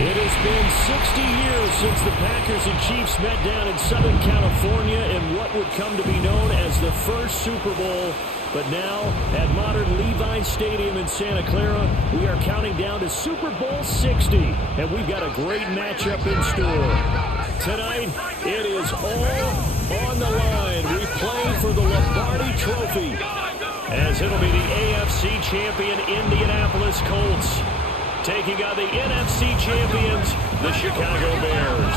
It has been 60 years since the Packers and Chiefs met down in Southern California in what would come to be known as the first Super Bowl. But now, at modern Levi Stadium in Santa Clara, we are counting down to Super Bowl 60, and we've got a great matchup in store. Tonight, it is all on the line. We play for the Lombardi Trophy, as it'll be the AFC champion Indianapolis Colts taking on the NFC champions, the Chicago Bears.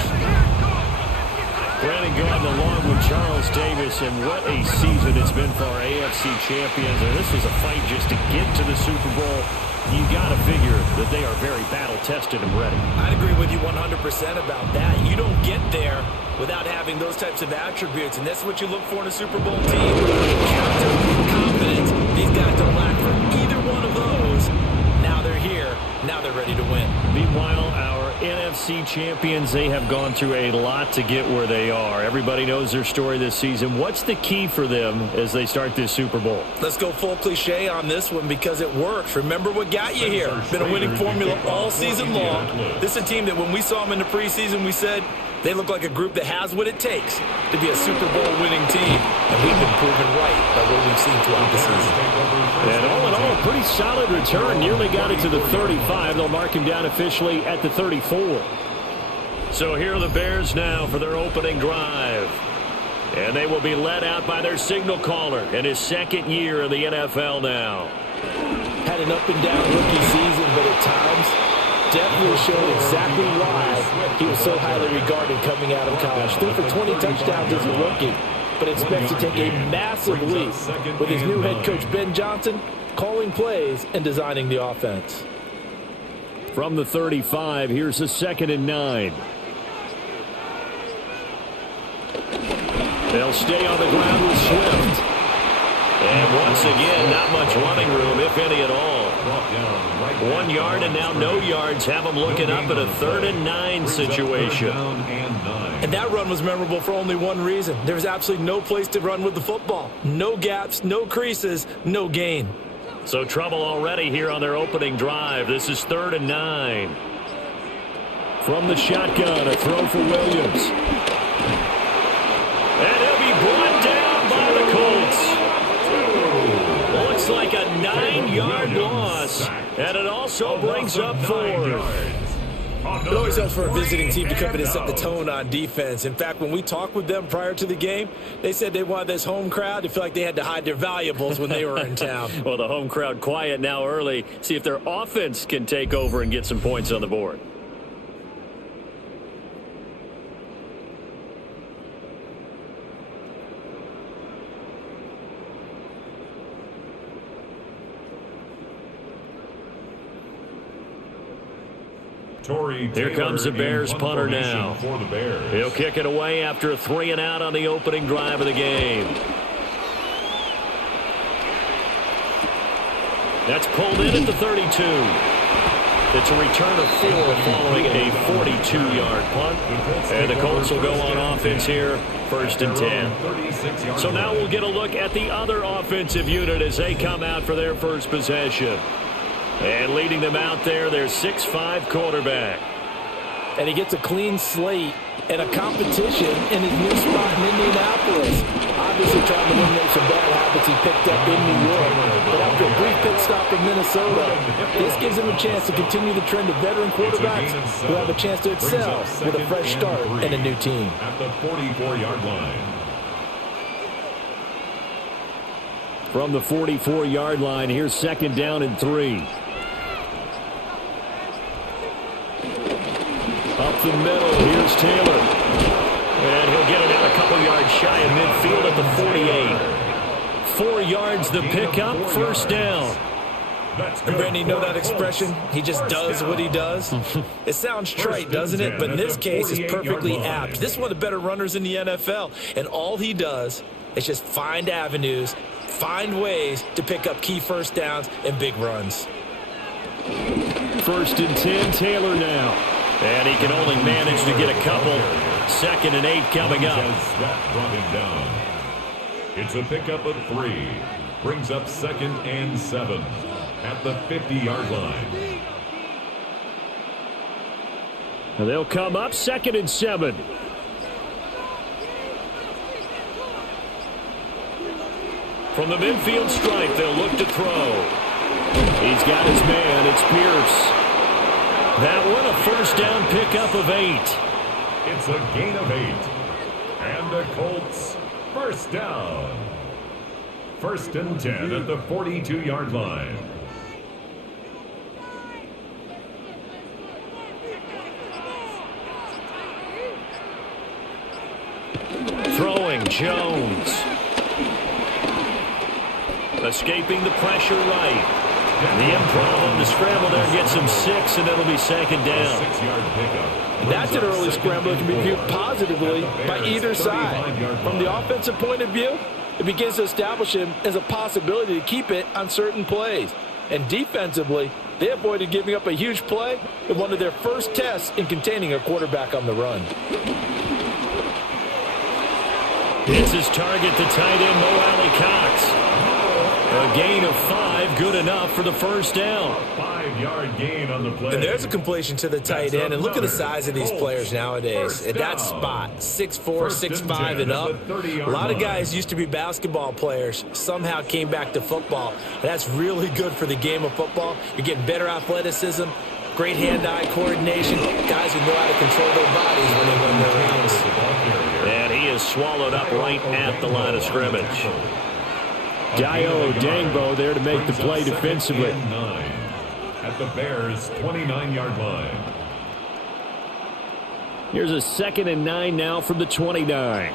Brandon Gaudin along with Charles Davis, and what a season it's been for our AFC champions. And this was a fight just to get to the Super Bowl. You got to figure that they are very battle-tested and ready. I'd agree with you 100% about that. You don't get there without having those types of attributes, and that's what you look for in a Super Bowl team. Character, confidence. These guys don't lack for either one of those. Now they're here. Now they're ready to win. Meanwhile, our NFC champions, they have gone through a lot to get where they are. Everybody knows their story this season. What's the key for them as they start this Super Bowl? Let's go full cliche on this one because it works. Remember what got you here. Been a winning formula all season long. This is a team that when we saw them in the preseason, we said they look like a group that has what it takes to be a Super Bowl winning team. And we've been proven right by what we've seen throughout the season. And all in all, a pretty solid return. Nearly got it to the 35. They'll mark him down officially at the 34. So here are the Bears now for their opening drive. And they will be led out by their signal caller in his second year in the NFL now. Had an up-and-down rookie season, but at times definitely showed exactly why he was so highly regarded coming out of college. Threw for 20 touchdowns as a rookie, but expects to take a massive leap with his new head coach, Ben Johnson, calling plays and designing the offense. From the 35, here's a 2nd and 9. They'll stay on the ground with Swift. And once again, not much running room, if any at all. 1 yard and now no yards. Have them looking up at a 3rd and 9 situation. And that run was memorable for only one reason. There was absolutely no place to run with the football. No gaps, no creases, no gain. So trouble already here on their opening drive. This is 3rd and 9. From the shotgun, a throw for Williams. And he'll be brought down by the Colts. Looks like a 9-yard loss. And it also brings up 4. It always helps for a visiting team to come in and set the tone on defense. In fact, when we talked with them prior to the game, they said they wanted this home crowd to feel like they had to hide their valuables when they were in town. Well, the home crowd quiet now early. See if their offense can take over and get some points on the board. Here comes the Bears punter now. He'll kick it away after a 3-and-out on the opening drive of the game. That's pulled in at the 32. It's a return of 4 following a 42-yard punt. And the Colts will go on offense here, 1st and 10. So now we'll get a look at the other offensive unit as they come out for their first possession. And leading them out there, their 6'5" quarterback. And he gets a clean slate and a competition in his new spot in Indianapolis. Obviously trying to eliminate some bad habits he picked up in New York. But after a brief pit stop in Minnesota, this gives him a chance to continue the trend of veteran quarterbacks who have a chance to excel with a fresh start and a new team. At the 44-yard line. From the 44-yard line, here's 2nd down and 3. Up the middle, here's Taylor. And he'll get it out a couple yards shy of midfield at the 48. 4 yards the pickup, 1st down. And Brandon, you know that expression? He just does what he does? It sounds trite, doesn't it? But in this case, it's perfectly apt. This is one of the better runners in the NFL. And all he does is just find avenues, find ways to pick up key 1st downs and big runs. 1st and 10, Taylor now. And he can only manage to get a couple. 2nd and 8 coming up. It's a pickup of 3. Brings up 2nd and 7 at the 50-yard line. And they'll come up 2nd and 7. From the midfield stripe, they'll look to throw. He's got his man. It's Pierce. That one, a first down pickup of 8. It's a gain of 8. And the Colts, first down. 1st and 10 at the 42-yard line. Throwing, Jones. Escaping the pressure right. The improv on the scramble there gets him 6, and it'll be 2nd down. 6-yard pickup. That's an early scramble that can be viewed positively by either side. From the offensive point of view, it begins to establish him as a possibility to keep it on certain plays. And defensively, they avoided giving up a huge play in one of their first tests in containing a quarterback on the run. It's his target, the tight end, Mo Alley-Cox. A gain of 5, good enough for the first down. A 5-yard gain on the play. And there's a completion to the tight end. And look at the size of these players nowadays. At that spot, 6'4", 6'5", and up. A lot of guys used to be basketball players, somehow came back to football. And that's really good for the game of football. You're getting better athleticism, great hand-eye coordination, guys who know how to control their bodies when they win their rounds. And he is swallowed up right at the line of scrimmage. Dio Dangbo there to make the play defensively. At the Bears' 29-yard line. Here's a 2nd and 9 now from the 29.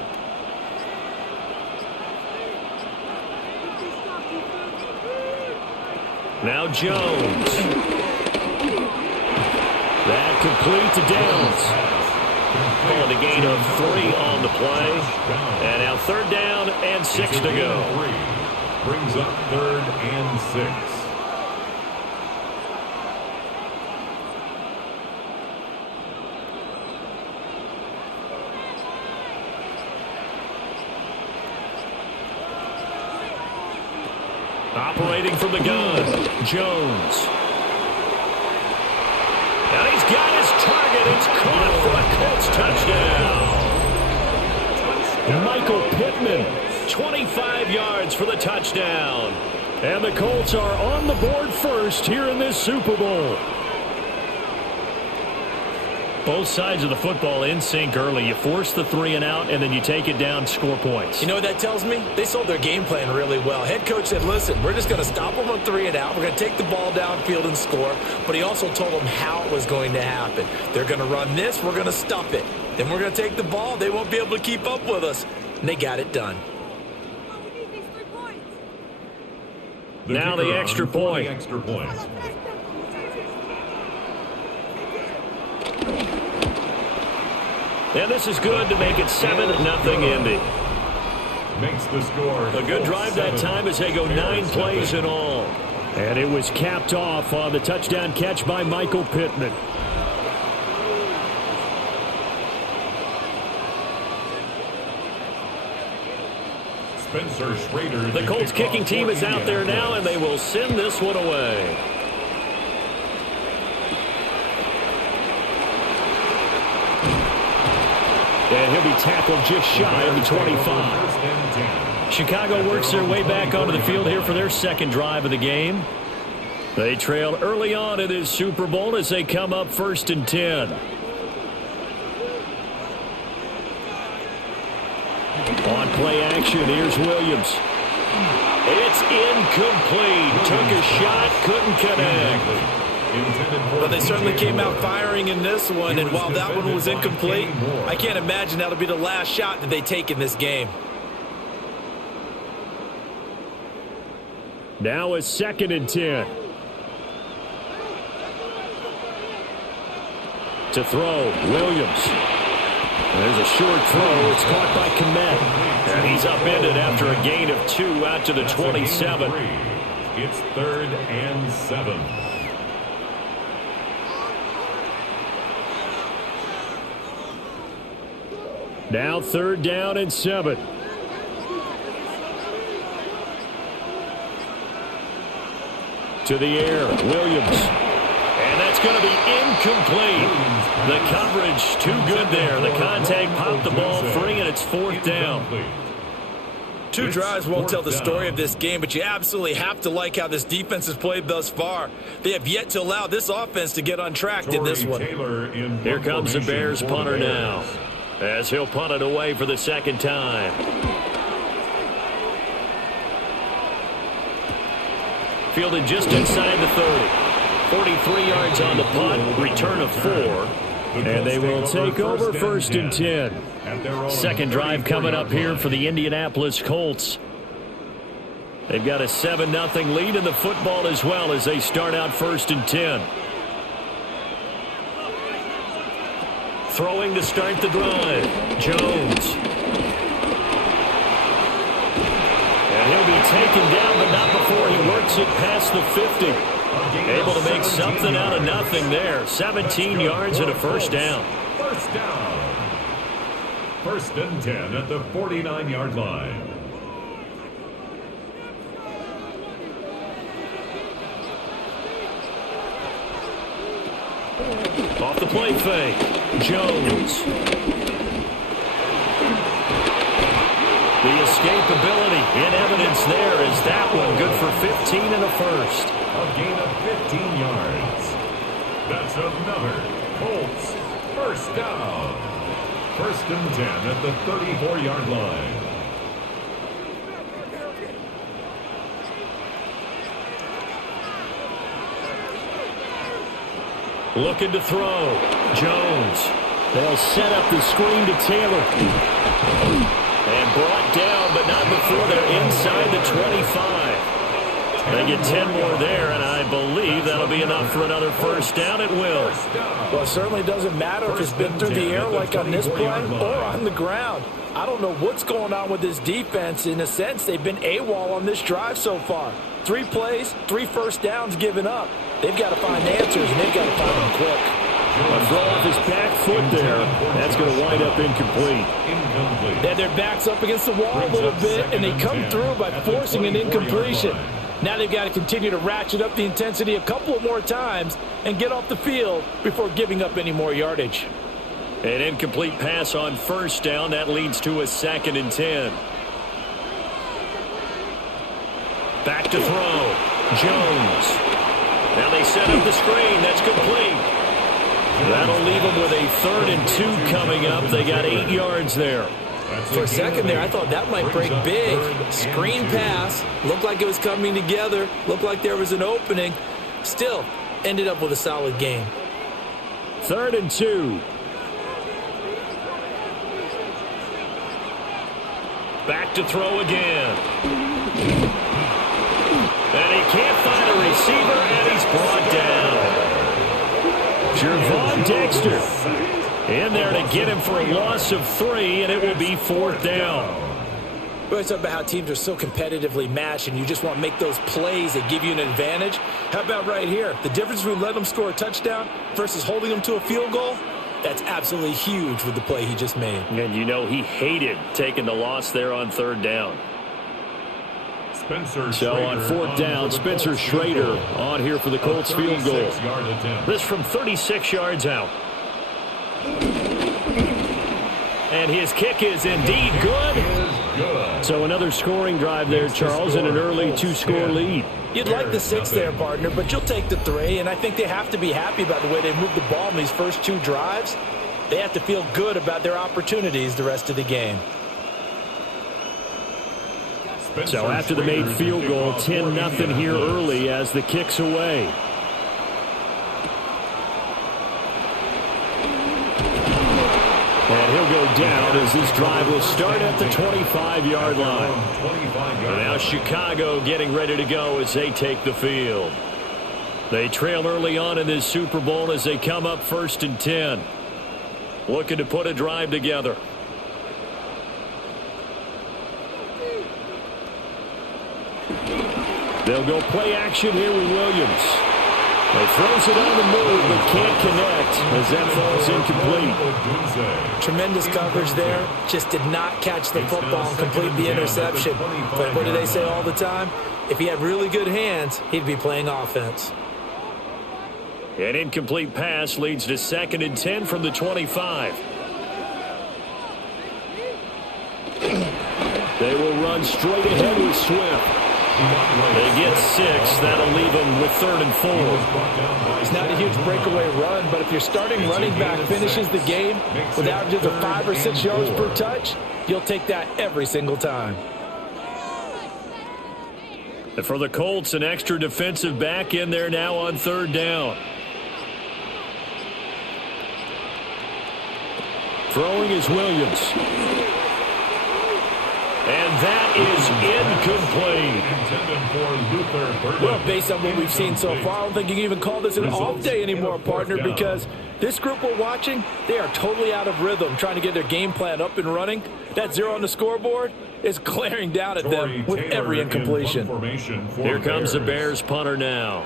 Now Jones. That complete to Downs. And a gain of 3 on the play. And now 3rd down and 6 to go. Brings up 3rd and 6. Operating from the gun, Jones. And he's got his target. It's caught for a Colts touchdown. Michael Pittman, 25 yards for the touchdown. And the Colts are on the board first here in this Super Bowl. Both sides of the football in sync early. You force the 3 and out, and then you take it down, score points. You know what that tells me? They sold their game plan really well. Head coach said, listen, we're just going to stop them on 3 and out. We're going to take the ball downfield and score. But he also told them how it was going to happen. They're going to run this. We're going to stuff it. Then we're going to take the ball. They won't be able to keep up with us. And they got it done. Now the extra point. And this is good to make it 7-0 Indy. Makes the score. A good drive that time as they go 9 plays in all. And it was capped off on the touchdown catch by Michael Pittman. Spencer Schrader. The Colts kicking team is out there now, and they will send this one away. And he'll be tackled just shy of the 25. Chicago works their way back onto the field here for their 2nd drive of the game. They trailed early on in this Super Bowl as they come up 1st and 10. On play action, here's Williams. It's incomplete. Took a shot, couldn't connect. But they certainly came out firing in this one, and while that one was incomplete, I can't imagine that'll be the last shot that they take in this game. Now a 2nd and 10. To throw, Williams. There's a short throw. It's caught by Kmet. And he's upended after a gain of 2 out to the 27. It's 3rd and 7. Now 3rd down and 7. To the air, Williams. And that's going to be incomplete. The coverage too good there. The contact popped the ball free, and it's fourth down. Two drives won't tell the story of this game, but you absolutely have to like how this defense has played thus far. They have yet to allow this offense to get untracked in this one. Here comes the Bears punter now, as he'll punt it away for the second time. Fielded just inside the 30. 43 yards on the punt, return of 4. And they will take over first and 10. Second drive coming up here for the Indianapolis Colts. They've got a 7-0 lead in the football as well as they start out first and 10. Throwing to start the drive, Jones. And he'll be taken down, but not before he works it past the 50. Able to make something out of nothing there. 17 yards and a first down. First down. First and 10 at the 49-yard line. Off the play fake, Jones. The escapability in evidence there is that one good for 15 and a first. A gain of 15 yards. That's another Colts first down. First and 10 at the 34-yard line. Looking to throw. Jones. They'll set up the screen to Taylor. And brought down, but not before they're inside the 25. They get 10 more there, and I believe that'll be enough for another first down. It will. Well, it certainly doesn't matter if it's been through the air like on this play or on the ground. I don't know what's going on with this defense. In a sense, they've been AWOL on this drive so far. 3 plays, 3 first downs given up. They've got to find answers, and they've got to find them quick. A throw off his back foot there. That's going to wind up incomplete. They had their backs up against the wall a little bit, and they come through by forcing an incompletion. Now they've got to continue to ratchet up the intensity a couple of more times and get off the field before giving up any more yardage. An incomplete pass on first down. That leads to a 2nd and 10. Back to throw. Jones. Now they set up the screen. That's complete. That'll leave them with a 3rd and 2 coming up. They got 8 yards there. For a second there, I thought that might break big. Screen pass. Looked like it was coming together. Looked like there was an opening. Still, ended up with a solid game. 3rd and 2. Back to throw again. And he can't find a receiver, and he's brought down. Jervon Dexter in there to get him for a loss of 3, and it will be 4th down. We always talk about how teams are so competitively matched, and you just want to make those plays that give you an advantage. How about right here? The difference between letting them score a touchdown versus holding them to a field goal, that's absolutely huge with the play he just made. And you know he hated taking the loss there on 3rd down. So on 4th down, Spencer Schrader on here for the Colts field goal. This from 36 yards out. And his kick is indeed good. So another scoring drive there, Charles, and an early 2-score lead. You'd like the 6 there, partner, but you'll take the 3, and I think they have to be happy about the way they moved the ball in these first 2 drives. They have to feel good about their opportunities the rest of the game. So after the made field goal, 10-0 here early as the kick's away. And he'll go down as this drive will start at the 25-yard line. And now Chicago getting ready to go as they take the field. They trail early on in this Super Bowl as they come up 1st and 10. Looking to put a drive together. They'll go play action here with Williams. They throws it on the move, but can't connect as that falls incomplete. Tremendous coverage there. Just did not catch the football and complete the interception. But what do they say all the time? If he had really good hands, he'd be playing offense. An incomplete pass leads to 2nd and 10 from the 25. They will run straight ahead with Swift. They get 6. That'll leave them with 3rd and 4. It's not a huge breakaway run, but if your starting running back finishes the game with averages of 5 or 6 yards per touch, you'll take that every single time. And for the Colts, an extra defensive back in there now on 3rd down. Throwing is Williams. And that is incomplete. Well, based on what we've seen so far, I don't think you can even call this an off day anymore, partner, because this group we're watching, they are totally out of rhythm, trying to get their game plan up and running. That 0 on the scoreboard is glaring down at them with every incompletion. Here comes the Bears punter now,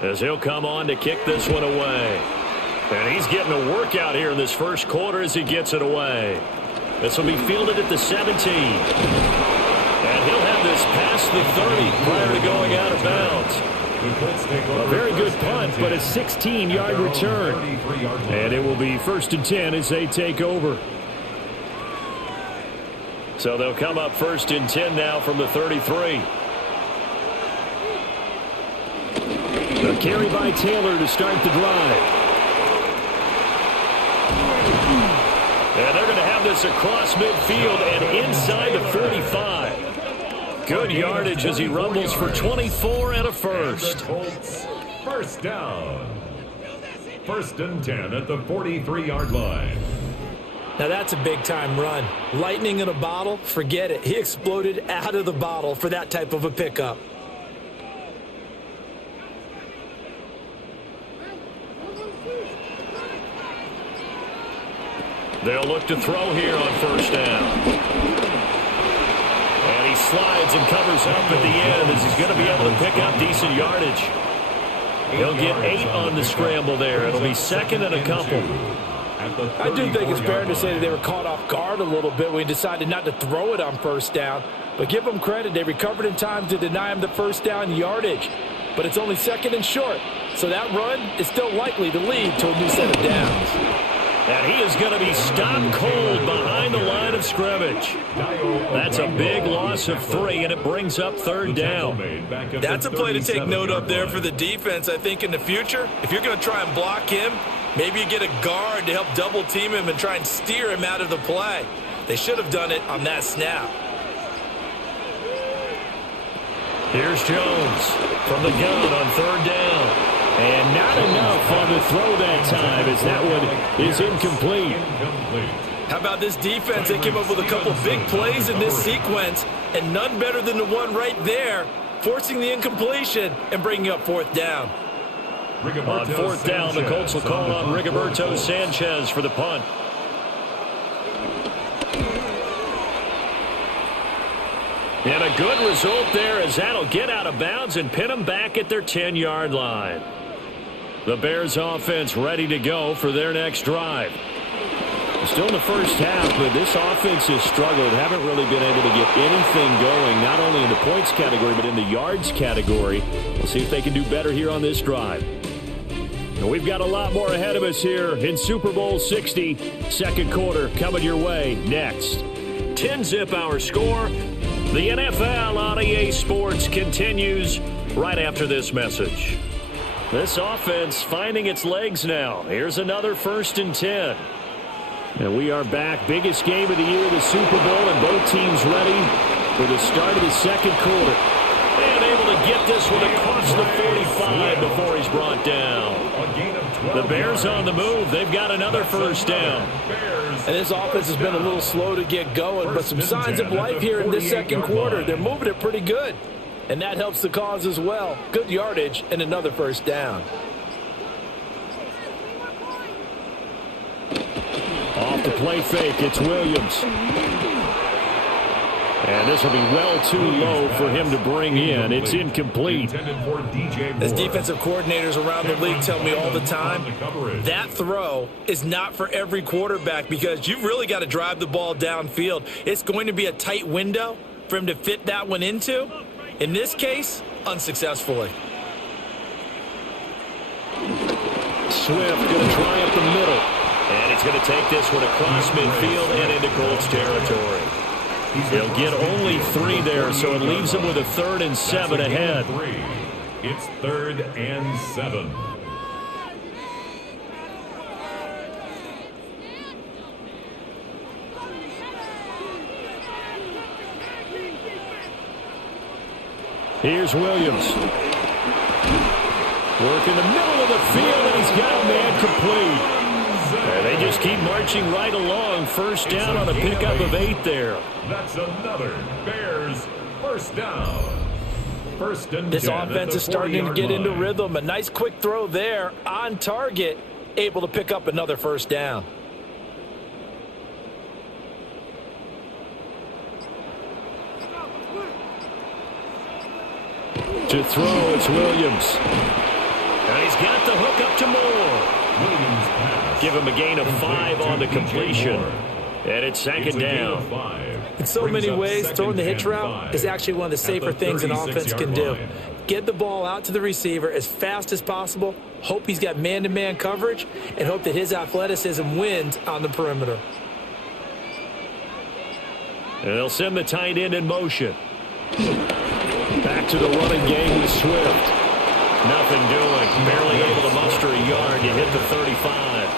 as he'll come on to kick this one away. And he's getting a workout here in this first quarter as he gets it away. This will be fielded at the 17. And he'll have this past the 30 prior to going out of bounds. A very good punt, but a 16-yard return. And it will be 1st and 10 as they take over. So they'll come up 1st and 10 now from the 33. The carry by Taylor to start the drive. And they're going to have this across midfield and inside the 45. Good yardage as he rumbles for 24 and a first. First down. 1st and 10 at the 43-yard line. Now that's a big-time run. Lightning in a bottle, forget it. He exploded out of the bottle for that type of a pickup. They'll look to throw here on 1st down. And he slides and covers up at the end as he's going to be able to pick up decent yardage. He'll get 8 on the scramble there. It'll be 2nd and a couple. I do think it's fair to say that they were caught off guard a little bit when he decided not to throw it on 1st down. But give them credit. They recovered in time to deny him the 1st down yardage. But it's only 2nd and short. So that run is still likely to lead to a new set of downs. And he is going to be stopped cold behind the line of scrimmage. That's a big loss of 3, and it brings up 3rd down. That's a play to take note of there for the defense, I think, in the future. If you're going to try and block him, maybe you get a guard to help double-team him and try and steer him out of the play. They should have done it on that snap. Here's Jones from the gun on 3rd down. And not enough on the throw that time as that one is incomplete. How about this defense? They came up with a couple big plays in this sequence, and none better than the one right there, forcing the incompletion and bringing up 4th down. On 4th down, the Colts will call on Rigoberto Sanchez for the punt. And a good result there as that'll get out of bounds and pin them back at their 10-yard line. The Bears offense ready to go for their next drive. Still in the first half, but this offense has struggled. Haven't really been able to get anything going, not only in the points category, but in the yards category. We'll see if they can do better here on this drive. And we've got a lot more ahead of us here in Super Bowl 60. 2nd quarter coming your way next. 10-zip our score. The NFL on EA Sports continues right after this message. This offense finding its legs now. Here's another 1st and 10. And we are back. Biggest game of the year, the Super Bowl, and both teams ready for the start of the 2nd quarter. And able to get this one across the 45 before he's brought down. The Bears on the move. They've got another 1st down. And this offense has been a little slow to get going, but some signs of life here in this 2nd quarter. They're moving it pretty good. And that helps the cause as well. Good yardage and another 1st down. Off the play fake, it's Williams. And this will be well too low for him to bring in. It's incomplete. As defensive coordinators around the league tell me all the time, that throw is not for every quarterback because you've really got to drive the ball downfield. It's going to be a tight window for him to fit that one into. In this case, unsuccessfully. Swift going to try up the middle. And he's going to take this one across midfield and into Colts territory. He'll get only 3 there, so it leaves him with a 3rd and 7 ahead. It's 3rd and 7. Here's Williams. Work in the middle of the field, and he's got a man complete. And they just keep marching right along. First down on a pickup of 8 there. That's another Bears first down. First and 10. This offense is starting to get into rhythm. A nice quick throw there on target, able to pick up another first down. To throw, it's Williams. And he's got the hook up to Moore. Williams pass. Give him a gain of 5 on the completion. And it's second down. In so many ways, throwing the hitch route is actually one of the safer things an offense can do. Get the ball out to the receiver as fast as possible, hope he's got man-to-man coverage, and hope that his athleticism wins on the perimeter. And they'll send the tight end in motion. Back to the running game with Swift. Nothing doing. Barely able to muster a yard. You hit the 35.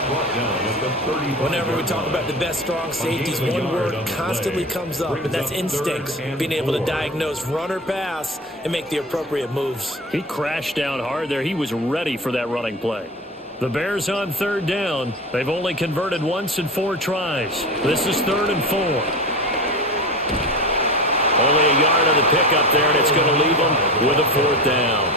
Whenever we talk about the best strong safeties, one word constantly comes up, and that's instincts. Being able to diagnose run or pass and make the appropriate moves. He crashed down hard there. He was ready for that running play. The Bears on 3rd down. They've only converted once in 4 tries. This is 3rd and 4. Only a yard on the pickup there, and it's going to leave them with a 4th down.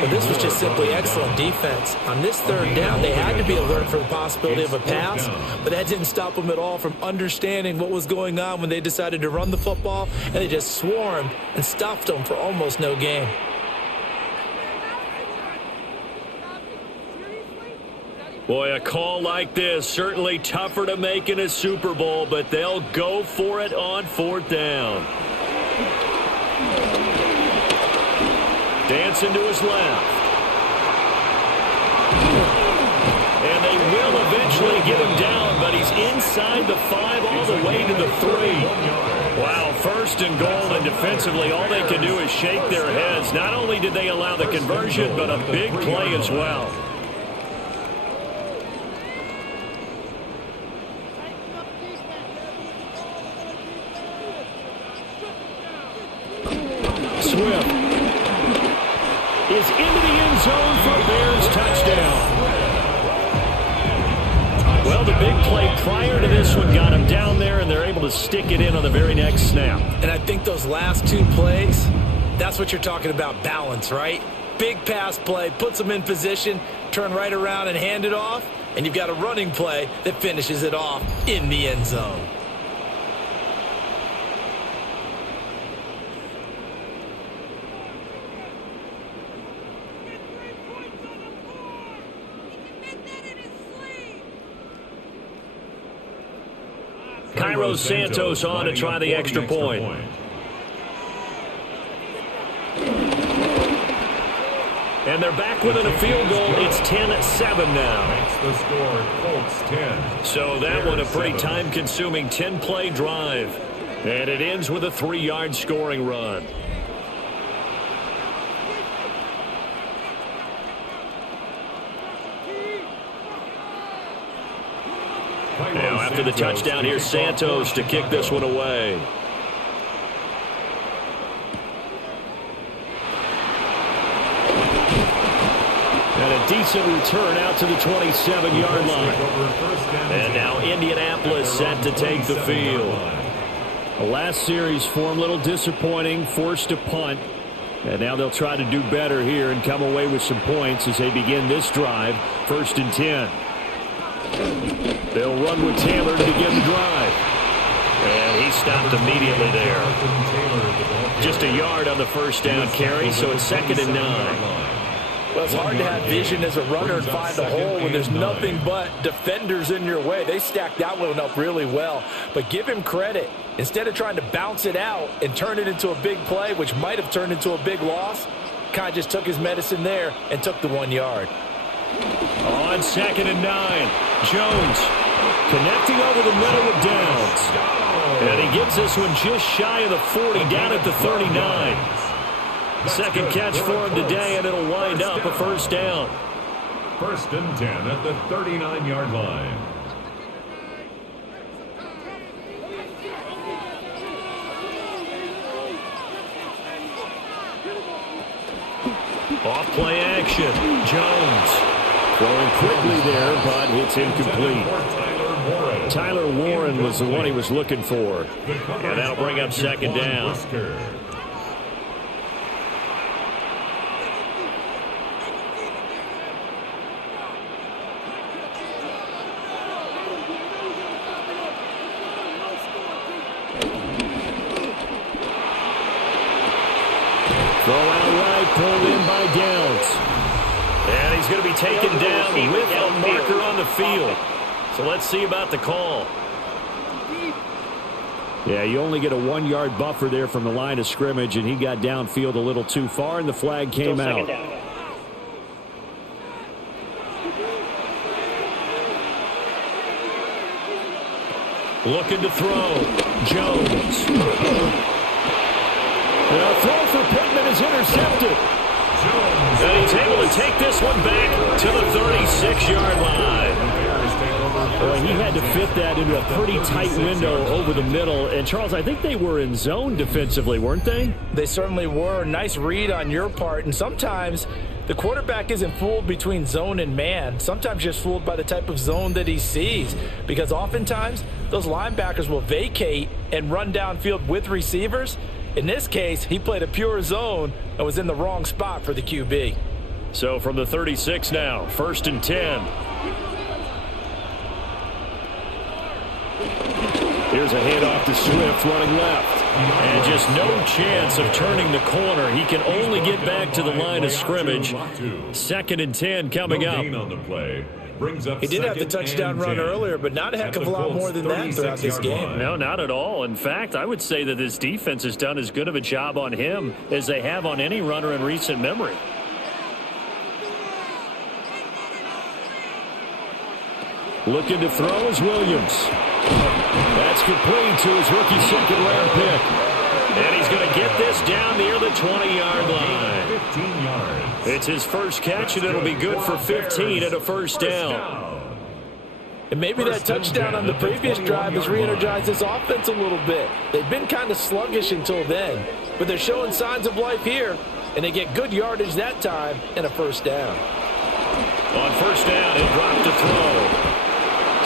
But this was just simply excellent defense. On this 3rd down, they had to be alert for the possibility of a pass, but that didn't stop them at all from understanding what was going on when they decided to run the football, and they just swarmed and stuffed them for almost no gain. Boy, a call like this, certainly tougher to make in a Super Bowl, but they'll go for it on 4th down. Dancing to his left. And they will eventually get him down, but he's inside the 5 all the way to the 3. Wow, 1st and goal, and defensively all they can do is shake their heads. Not only did they allow the conversion, but a big play as well. Swift is into the end zone for a Bears touchdown. Well, the big play prior to this one got him down there, and they're able to stick it in on the very next snap. And I think those last 2 plays, that's what you're talking about, balance, right? Big pass play, puts them in position, turn right around and hand it off, and you've got a running play that finishes it off in the end zone. Cairo Santos on to try the extra point. And they're back within a field goal. It's 10-7 now. Makes the score Colts 10. So that one a pretty time-consuming 10-play drive. And it ends with a 3-yard scoring run. Now after the touchdown, here's Santos to kick this one away. And a decent return out to the 27-yard line. And now Indianapolis set to take the field. The last series form a little disappointing, forced to punt. And now they'll try to do better here and come away with some points as they begin this drive, 1st and 10. They'll run with Taylor to begin the drive. And he stopped immediately there. Just a yard on the first down carry, so it's 2nd and 9. Well, it's hard to have vision as a runner and find a hole when there's nothing but defenders in your way. They stacked that one up really well. But give him credit. Instead of trying to bounce it out and turn it into a big play, which might have turned into a big loss, kind of just took his medicine there and took the 1 yard. On 2nd and 9, Jones connecting over the middle with Downs. And he gets this one just shy of the 40, down at the 39. Second catch for him today, and it'll wind up a first down. 1st and 10 at the 39-yard line. Off play action. Jones throwing quickly there, but it's incomplete. Tyler Warren was the one he was looking for. And that'll bring up 2nd down. Throw out right, pulled in by Downs. And he's going to be taken down with a marker on the field. So let's see about the call. Yeah, you only get a 1-yard buffer there from the line of scrimmage, and he got downfield a little too far, and the flag came out. Looking to throw. Jones. And a throw for Pittman is intercepted. And he's able to take this one back to the 36-yard line. Boy, he had to fit that into a pretty tight window over the middle. And, Charles, I think they were in zone defensively, weren't they? They certainly were. Nice read on your part. And sometimes the quarterback isn't fooled between zone and man. Sometimes just fooled by the type of zone that he sees. Because oftentimes those linebackers will vacate and run downfield with receivers. In this case, he played a pure zone and was in the wrong spot for the QB. So from the 36 now, 1st and 10. Here's a handoff to Swift running left. And just no chance of turning the corner. He can only get back to the line of scrimmage. 2nd and 10 coming up. He did have the touchdown run earlier, but not a heck of a lot more than that throughout this game. No, not at all. In fact, I would say that this defense has done as good of a job on him as they have on any runner in recent memory. Looking to throw is Williams. That's complete to his rookie 2nd-round pick. And he's going to get this down near the 20-yard line. 15 yards. It's his first catch, and it'll be good for 15 and a first down. And maybe that touchdown on the previous drive has re-energized this offense a little bit. They've been kind of sluggish until then, but they're showing signs of life here, and they get good yardage that time and a first down. On first down, it dropped to throw.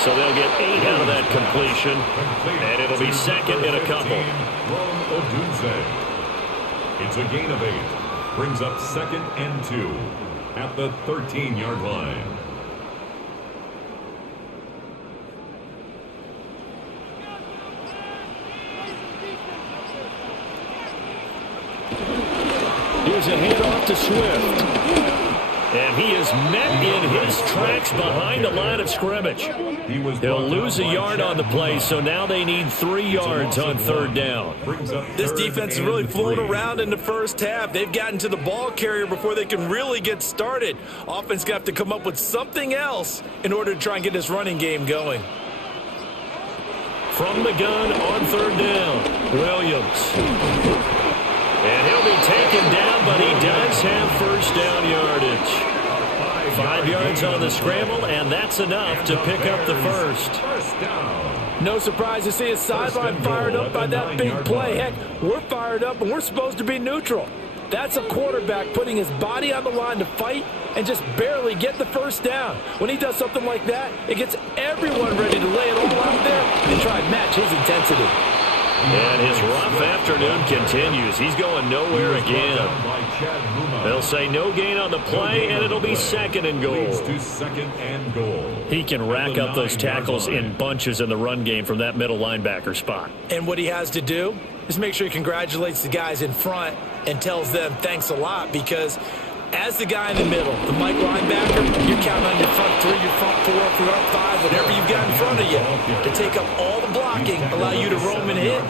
So they'll get 8 out of that completion, and it'll be 2nd and a couple. It's a gain of 8. Brings up 2nd and 2 at the 13-yard line. Here's a handoff to Swift. And he is met in his tracks behind the line of scrimmage. He'll lose a yard on the play, so now they need 3 yards on 3rd down. This defense is really flown around in the first half. They've gotten to the ball carrier before they can really get started. Offense going to have to come up with something else in order to try and get this running game going. From the gun on 3rd down, Williams. And he'll be taken down, but he does have first down yardage. 5 yards on the scramble, and that's enough to pick up the first. No surprise to see his sideline fired up by that big play. Heck, we're fired up, and we're supposed to be neutral. That's a quarterback putting his body on the line to fight and just barely get the first down. When he does something like that, it gets everyone ready to lay it all out there and try and match his intensity. And his rough afternoon continues. He's going nowhere again. They'll say no gain on the play, and it'll be 2nd and goal. He can rack up those tackles in bunches in the run game from that middle linebacker spot. And what he has to do is make sure he congratulates the guys in front and tells them thanks a lot, because as the guy in the middle, the Mike linebacker, you're counting on your front 3, your front 4, your front 5, whatever you've got in front of you to take up all the blocking, allow you to roam and hit,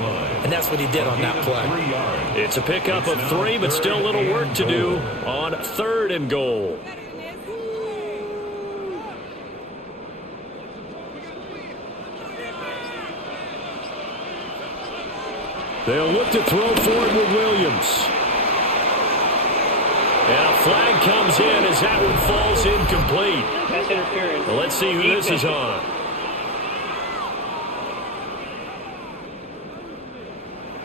and that's what he did on that play. It's a pickup of 3, but still a little work to do on 3rd and goal. They'll look to throw forward with Williams. And a flag comes in as that one falls incomplete. That's interference. Well, let's see who this is on.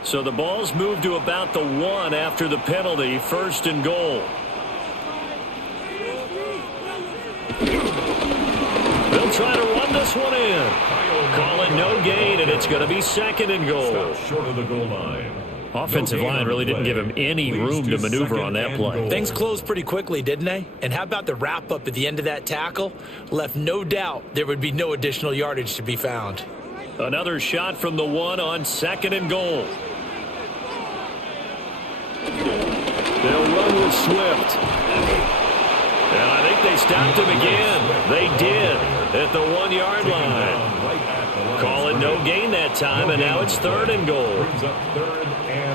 So the ball's moved to about the 1 after the penalty. 1st and goal. They'll try to run this one in. Call it no gain, and it's going to be 2nd and goal. Stop short of the goal line. Offensive line really didn't give him any room to maneuver on that play. Things closed pretty quickly, didn't they? And how about the wrap-up at the end of that tackle? Left no doubt there would be no additional yardage to be found. Another shot from the 1 on 2nd and goal. They'll run with Swift. And I think they stopped him again. They did at the 1-yard line. Call it no gain that time, and now it's 3rd and goal.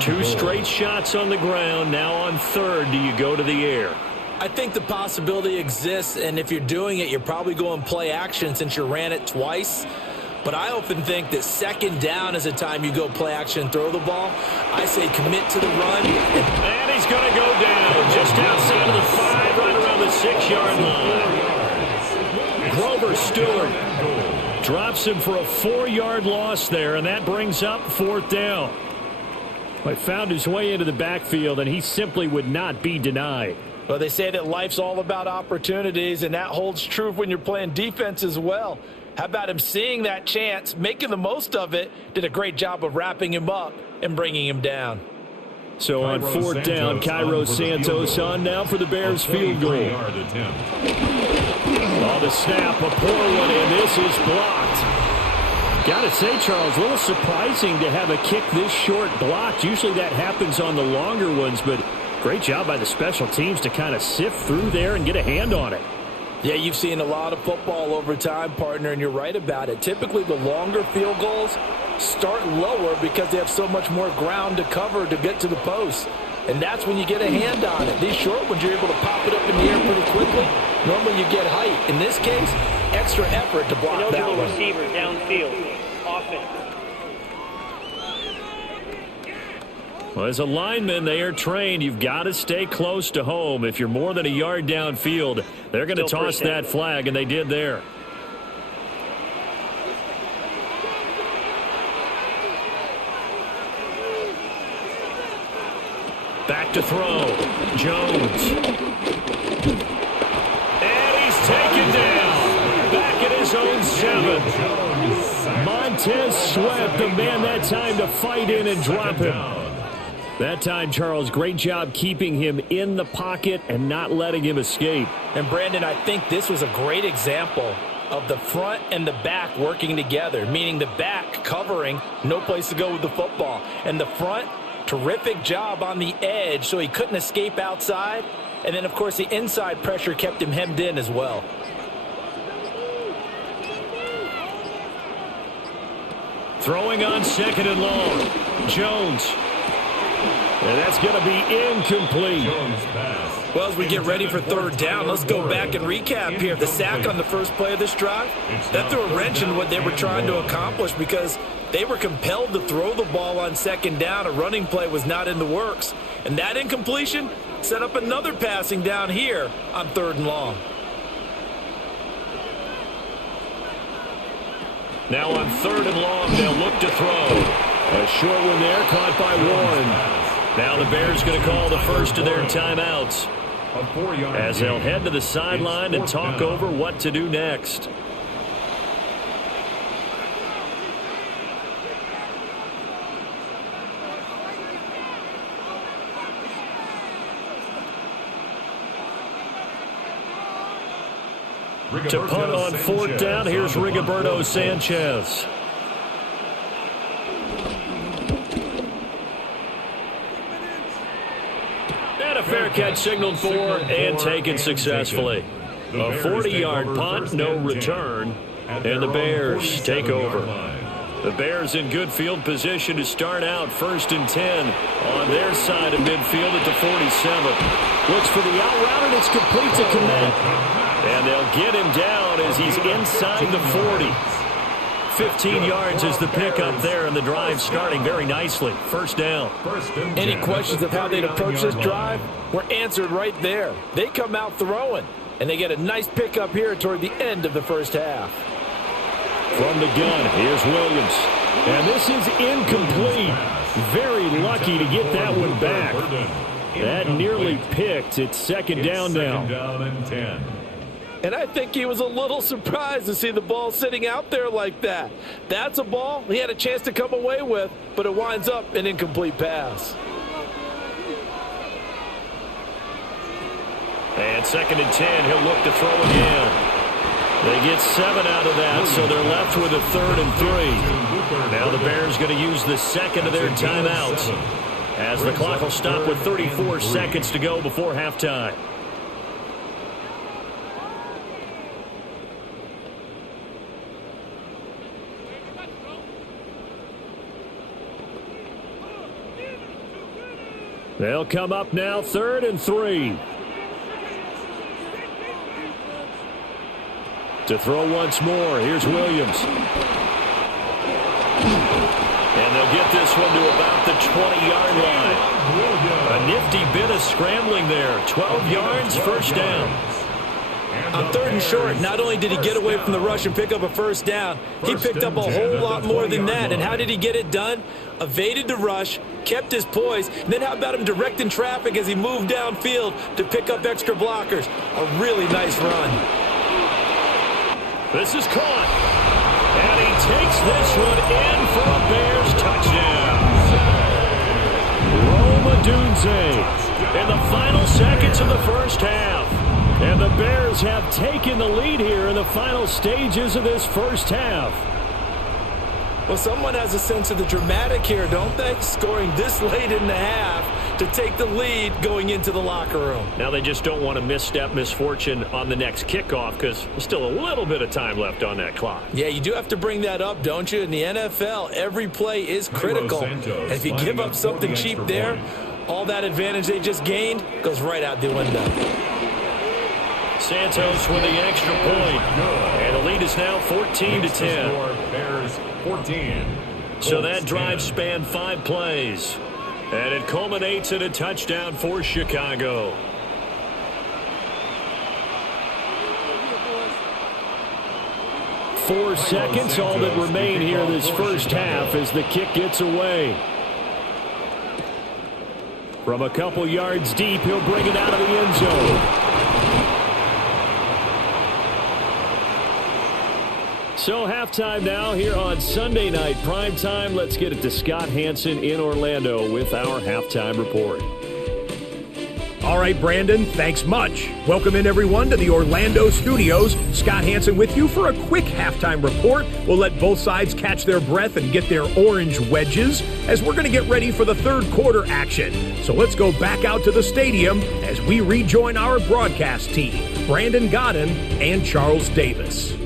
2 straight shots on the ground. Now on 3rd, do you go to the air? I think the possibility exists, and if you're doing it, you're probably going play action since you ran it twice. But I often think that 2nd down is a time you go play action and throw the ball. I say commit to the run. And he's going to go down just outside of the 5, right around the 6-yard line. Grover Stewart drops him for a 4-yard loss there, and that brings up 4th down. He found his way into the backfield, and he simply would not be denied. Well, they say that life's all about opportunities, and that holds true when you're playing defense as well. How about him seeing that chance, making the most of it, did a great job of wrapping him up and bringing him down. So on 4th down, Cairo Santos on now for the Bears field goal. Oh, the snap, a poor one, and this is blocked. Got to say, Charles, a little surprising to have a kick this short blocked. Usually that happens on the longer ones, but great job by the special teams to kind of sift through there and get a hand on it. Yeah, you've seen a lot of football over time, partner, and you're right about it. Typically, the longer field goals start lower because they have so much more ground to cover to get to the post. And that's when you get a hand on it. These short ones, you're able to pop it up in the air pretty quickly. Normally, you get height. In this case, extra effort to block that one. Receiver downfield. Offense. Well, as a lineman, they are trained. You've got to stay close to home. If you're more than a yard downfield, they're going to toss that flag, and they did there. Back to throw. Jones. And he's taken down. Back at his own 7. Montez Sweat, the man that time to fight in and drop him. That time, Charles, great job keeping him in the pocket and not letting him escape. And, Brandon, I think this was a great example of the front and the back working together, meaning the back covering, no place to go with the football. And the front, terrific job on the edge so he couldn't escape outside. And then, of course, the inside pressure kept him hemmed in as well. Throwing on 2nd and long. Jones. And that's going to be incomplete. Well, as we get ready for 3rd down, let's go back and recap here. The sack on the first play of this drive, that threw a wrench in what they were trying to accomplish because they were compelled to throw the ball on 2nd down. A running play was not in the works. And that incompletion set up another passing down here on 3rd and long. Now on 3rd and long, they'll look to throw. A short one there, caught by Warren. Now the Bears going to call the first of their timeouts as they'll head to the sideline and talk over what to do next. To punt on 4th down, here's Rigoberto Sanchez. And a fair catch signaled for and taken successfully. A 40-yard punt, no return, and the Bears take over. The Bears in good field position to start out 1st and 10 on their side of midfield at the 47. Looks for the out route, and it's complete to Kmet. And they'll get him down as he's inside the 40. 15 yards is the pickup there, and the drive starting very nicely. First down. Any questions of how they'd approach this drive were answered right there. They come out throwing, and they get a nice pickup here toward the end of the first half. From the gun, here's Williams. And this is incomplete. Very lucky to get that one back. That nearly picked. It's second down now. Second down and 10. And I think he was a little surprised to see the ball sitting out there like that. That's a ball he had a chance to come away with, but it winds up an incomplete pass. And second and 10, he'll look to throw again. They get 7 out of that, so they're left with a 3rd and 3. Now the Bears going to use the second of their timeouts, as the clock will stop with 34 seconds to go before halftime. They'll come up now, 3rd and 3. To throw once more, here's Williams. And they'll get this one to about the 20-yard line. A nifty bit of scrambling there. 12 yards, first down. On 3rd and short, not only did he get away from the rush and pick up a first down, he picked up a whole lot more than that. And how did he get it done? Evaded the rush, kept his poise, and then how about him directing traffic as he moved downfield to pick up extra blockers? A really nice run. This is caught. And he takes this one in for a Bears touchdown. Rome Odunze in the final seconds of the first half. And the Bears have taken the lead here in the final stages of this first half. Well, someone has a sense of the dramatic here, don't they? Scoring this late in the half to take the lead going into the locker room. Now they just don't want to misstep misfortune on the next kickoff because there's still a little bit of time left on that clock. Yeah, you do have to bring that up, don't you? In the NFL, every play is critical. And if you give up something cheap there, all that advantage they just gained goes right out the window. Santos with the extra point. And the lead is now 14-10. Bears 14. So that drive spanned 5 plays. And it culminates in a touchdown for Chicago. Four seconds, all that remain here this first half as the kick gets away. From a couple yards deep, he'll bring it out of the end zone. So halftime now here on Sunday Night Primetime. Let's get it to Scott Hansen in Orlando with our halftime report. All right, Brandon, thanks much. Welcome in, everyone, to the Orlando studios. Scott Hansen with you for a quick halftime report. We'll let both sides catch their breath and get their orange wedges as we're going to get ready for the third quarter action. So let's go back out to the stadium as we rejoin our broadcast team, Brandon Godden and Charles Davis.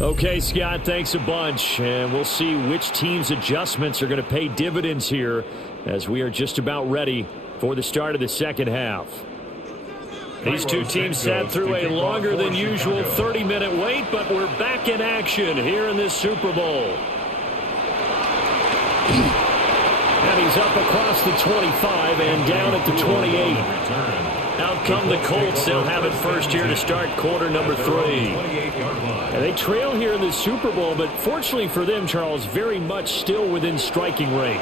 Okay, Scott, thanks a bunch. And we'll see which team's adjustments are going to pay dividends here as we are just about ready for the start of the second half. These two teams sat through a longer than usual 30-minute wait, but we're back in action here in this Super Bowl. And he's up across the 25 and down at the 28. Out come the Colts. They'll have it first here to start quarter number 3. And they trail here in the Super Bowl, but fortunately for them, Charles, very much still within striking range.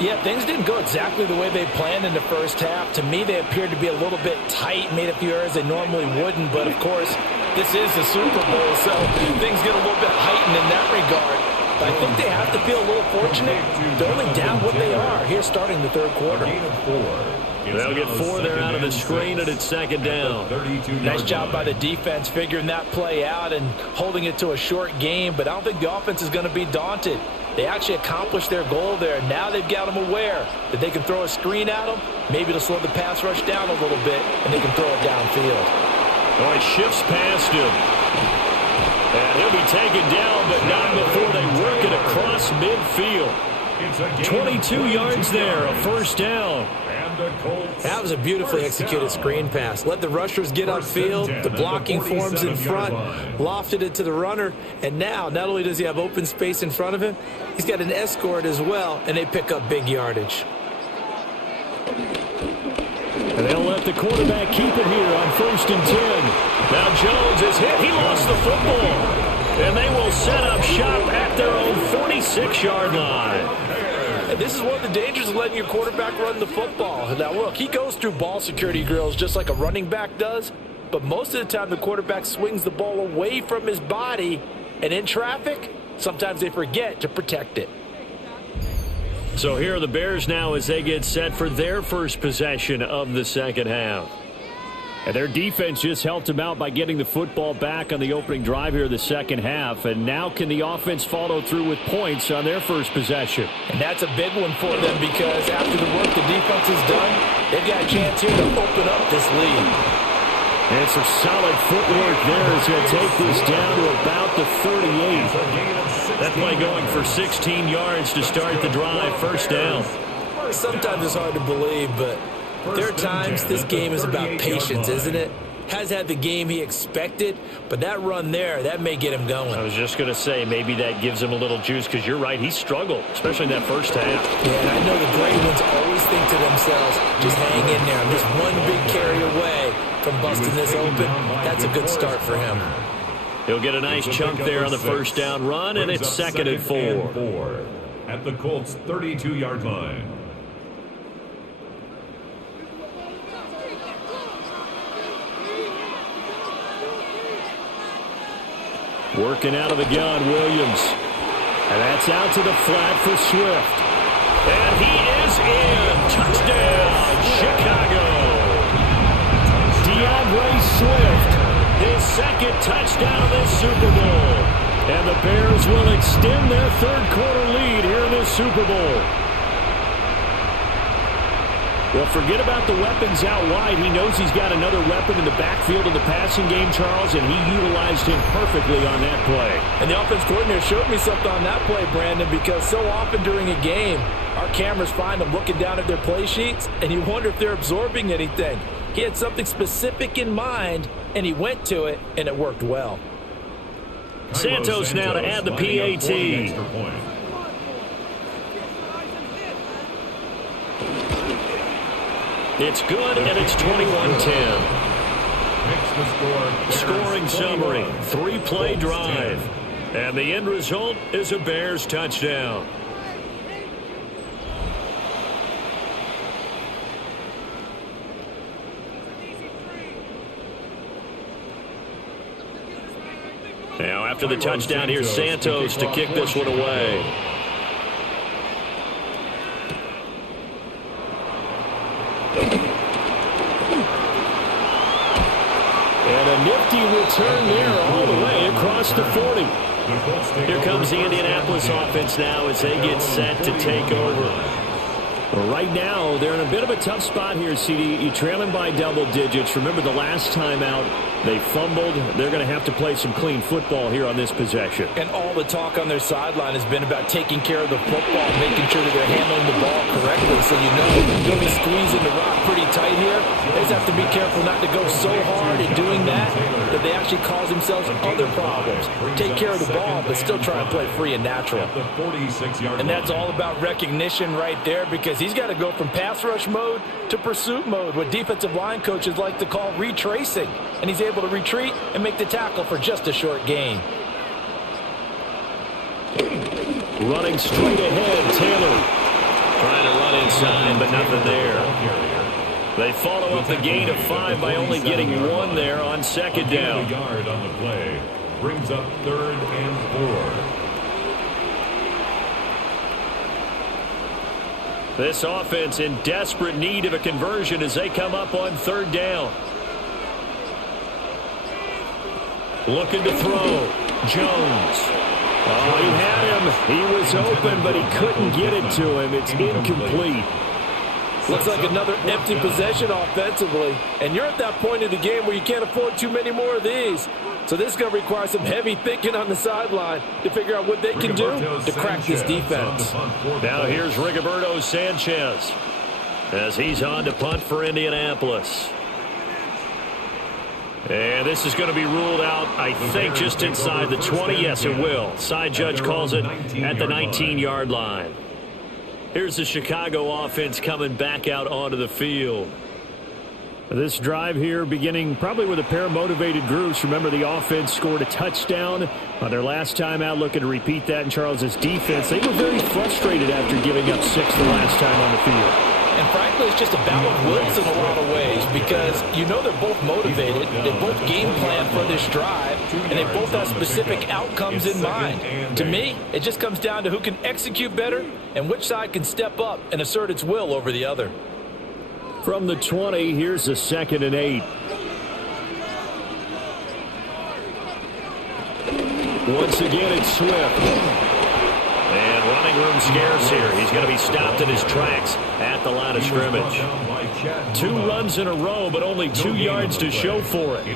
Yeah, things didn't go exactly the way they planned in the first half. To me, they appeared to be a little bit tight, made a few errors they normally wouldn't. But, of course, this is the Super Bowl, so things get a little bit heightened in that regard. But I think they have to feel a little fortunate. They're only down what they are here starting the third quarter. They'll get 4 there out of the screen, and it's second down. Nice job by the defense figuring that play out and holding it to a short game. But I don't think the offense is going to be daunted. They actually accomplished their goal there. Now they've got them aware that they can throw a screen at them. Maybe it'll slow the pass rush down a little bit, and they can throw it downfield. Oh, he shifts past him. And he'll be taken down, but not before they work it across across midfield. 22 yards there, a first down. That was a beautifully executed screen pass. Let the rushers get upfield, the blocking forms in front, lofted it to the runner, and now not only does he have open space in front of him, he's got an escort as well, and they pick up big yardage. And they'll let the quarterback keep it here on 1st and 10. Now Jones is hit. He lost the football. And they will set up shop at their own 46-yard line. And this is one of the dangers of letting your quarterback run the football. Now, look, he goes through ball security drills just like a running back does, but most of the time the quarterback swings the ball away from his body, and in traffic, sometimes they forget to protect it. So here are the Bears now as they get set for their first possession of the second half. And their defense just helped them out by getting the football back on the opening drive here in the second half. And now can the offense follow through with points on their first possession? And that's a big one for them because after the work the defense has done, they've got a chance here to open up this lead. And some solid footwork there is going to take this down to about the 38. That play going for 16 yards to start the drive, first down. Sometimes it's hard to believe, but there are times this game is about patience, isn't it? Has had the game he expected, but that run there, that may get him going. I was just going to say, maybe that gives him a little juice because you're right, he struggled, especially in that first half. Yeah, and I know the great ones always think to themselves, just hang in there. I'm just one big carry away from busting this open. That's a good start for him. He'll get a nice chunk there on the first down run, and it's 2nd and 4. At the Colts' 32-yard line. Working out of the gun, Williams. And that's out to the flat for Swift. And he is in. Touchdown, Chicago. DeAndre Swift, his second touchdown of this Super Bowl. And the Bears will extend their third-quarter lead here in this Super Bowl. Well, forget about the weapons out wide. He knows he's got another weapon in the backfield in the passing game, Charles, and he utilized him perfectly on that play. And the offense coordinator showed me something on that play, Brandon, because so often during a game, our cameras find them looking down at their play sheets, and you wonder if they're absorbing anything. He had something specific in mind, and he went to it, and it worked well. Santos now to add the PAT. It's good, and it's 21-10. Scoring summary, 3-play drive. And the end result is a Bears touchdown. Now, after the touchdown, here's Santos to kick this one away. And a nifty return there all the way across the 40. Here comes the Indianapolis offense now as they get set to take over. Right now, they're in a bit of a tough spot here, CD. You trail them by double digits. Remember the last time out, they fumbled. They're going to have to play some clean football here on this possession. And all the talk on their sideline has been about taking care of the football, making sure that they're handling the ball correctly. So you know they'll be squeezing the rock pretty tight here. They just have to be careful not to go so hard in doing that that they actually cause themselves other problems. Take care of the ball, but still try and play free and natural. And that's all about recognition right there, because he's got to go from pass rush mode to pursuit mode, what defensive line coaches like to call retracing. And he's able to retreat and make the tackle for just a short gain. Running straight ahead, Taylor. Trying to run inside, but nothing there. They follow up the gain of 5 by only getting 1 there on second down. A yard on the play brings up 3rd and 4. This offense in desperate need of a conversion as they come up on 3rd down. Looking to throw. Jones. Oh, he had him. He was open, but he couldn't get it to him. It's incomplete. Looks like another empty possession offensively. And you're at that point in the game where you can't afford too many more of these. So this is going to require some heavy thinking on the sideline to figure out what they can do to crack this defense. Now here's Rigoberto Sanchez as he's on to punt for Indianapolis. And this is going to be ruled out, I think, just inside the 20. Yes, it will. Side judge calls it at the 19-yard line. Here's the Chicago offense coming back out onto the field. This drive here beginning probably with a pair of motivated groups. Remember, the offense scored a touchdown on their last time out, looking to repeat that in Charles's defense. They were very frustrated after giving up 6 the last time on the field. And frankly, it's just a battle of wills in a lot of ways because you know they're both motivated, they both game plan for this drive, and they both have specific outcomes in mind. To me, it just comes down to who can execute better and which side can step up and assert its will over the other. From the 20, here's a 2nd and 8. Once again, it's Swift. And running room scarce here. He's going to be stopped in his tracks at the line of scrimmage. 2 runs in a row, but only 2 yards to show for it.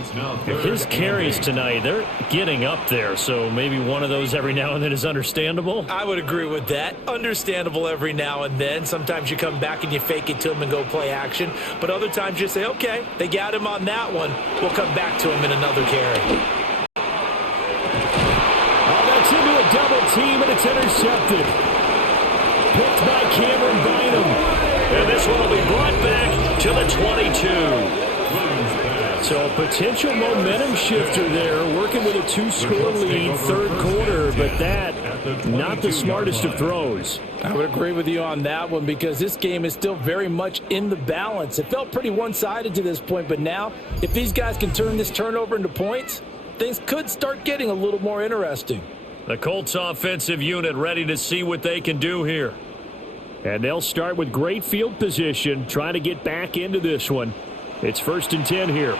His carries tonight, they're getting up there, so maybe one of those every now and then is understandable. I would agree with that. Understandable every now and then. Sometimes you come back and you fake it to him and go play action. But other times you say, okay, they got him on that one. We'll come back to him in another carry. Into a double team, and it's intercepted. Picked by Cameron Bynum. And this one will be brought back to the 22. So a potential momentum shifter there, working with a 2-score lead, third quarter, but that, not the smartest of throws. I would agree with you on that one because this game is still very much in the balance. It felt pretty one-sided to this point, but now, if these guys can turn this turnover into points, things could start getting a little more interesting. The Colts offensive unit ready to see what they can do here. And they'll start with great field position, trying to get back into this one. It's 1st and 10 here. On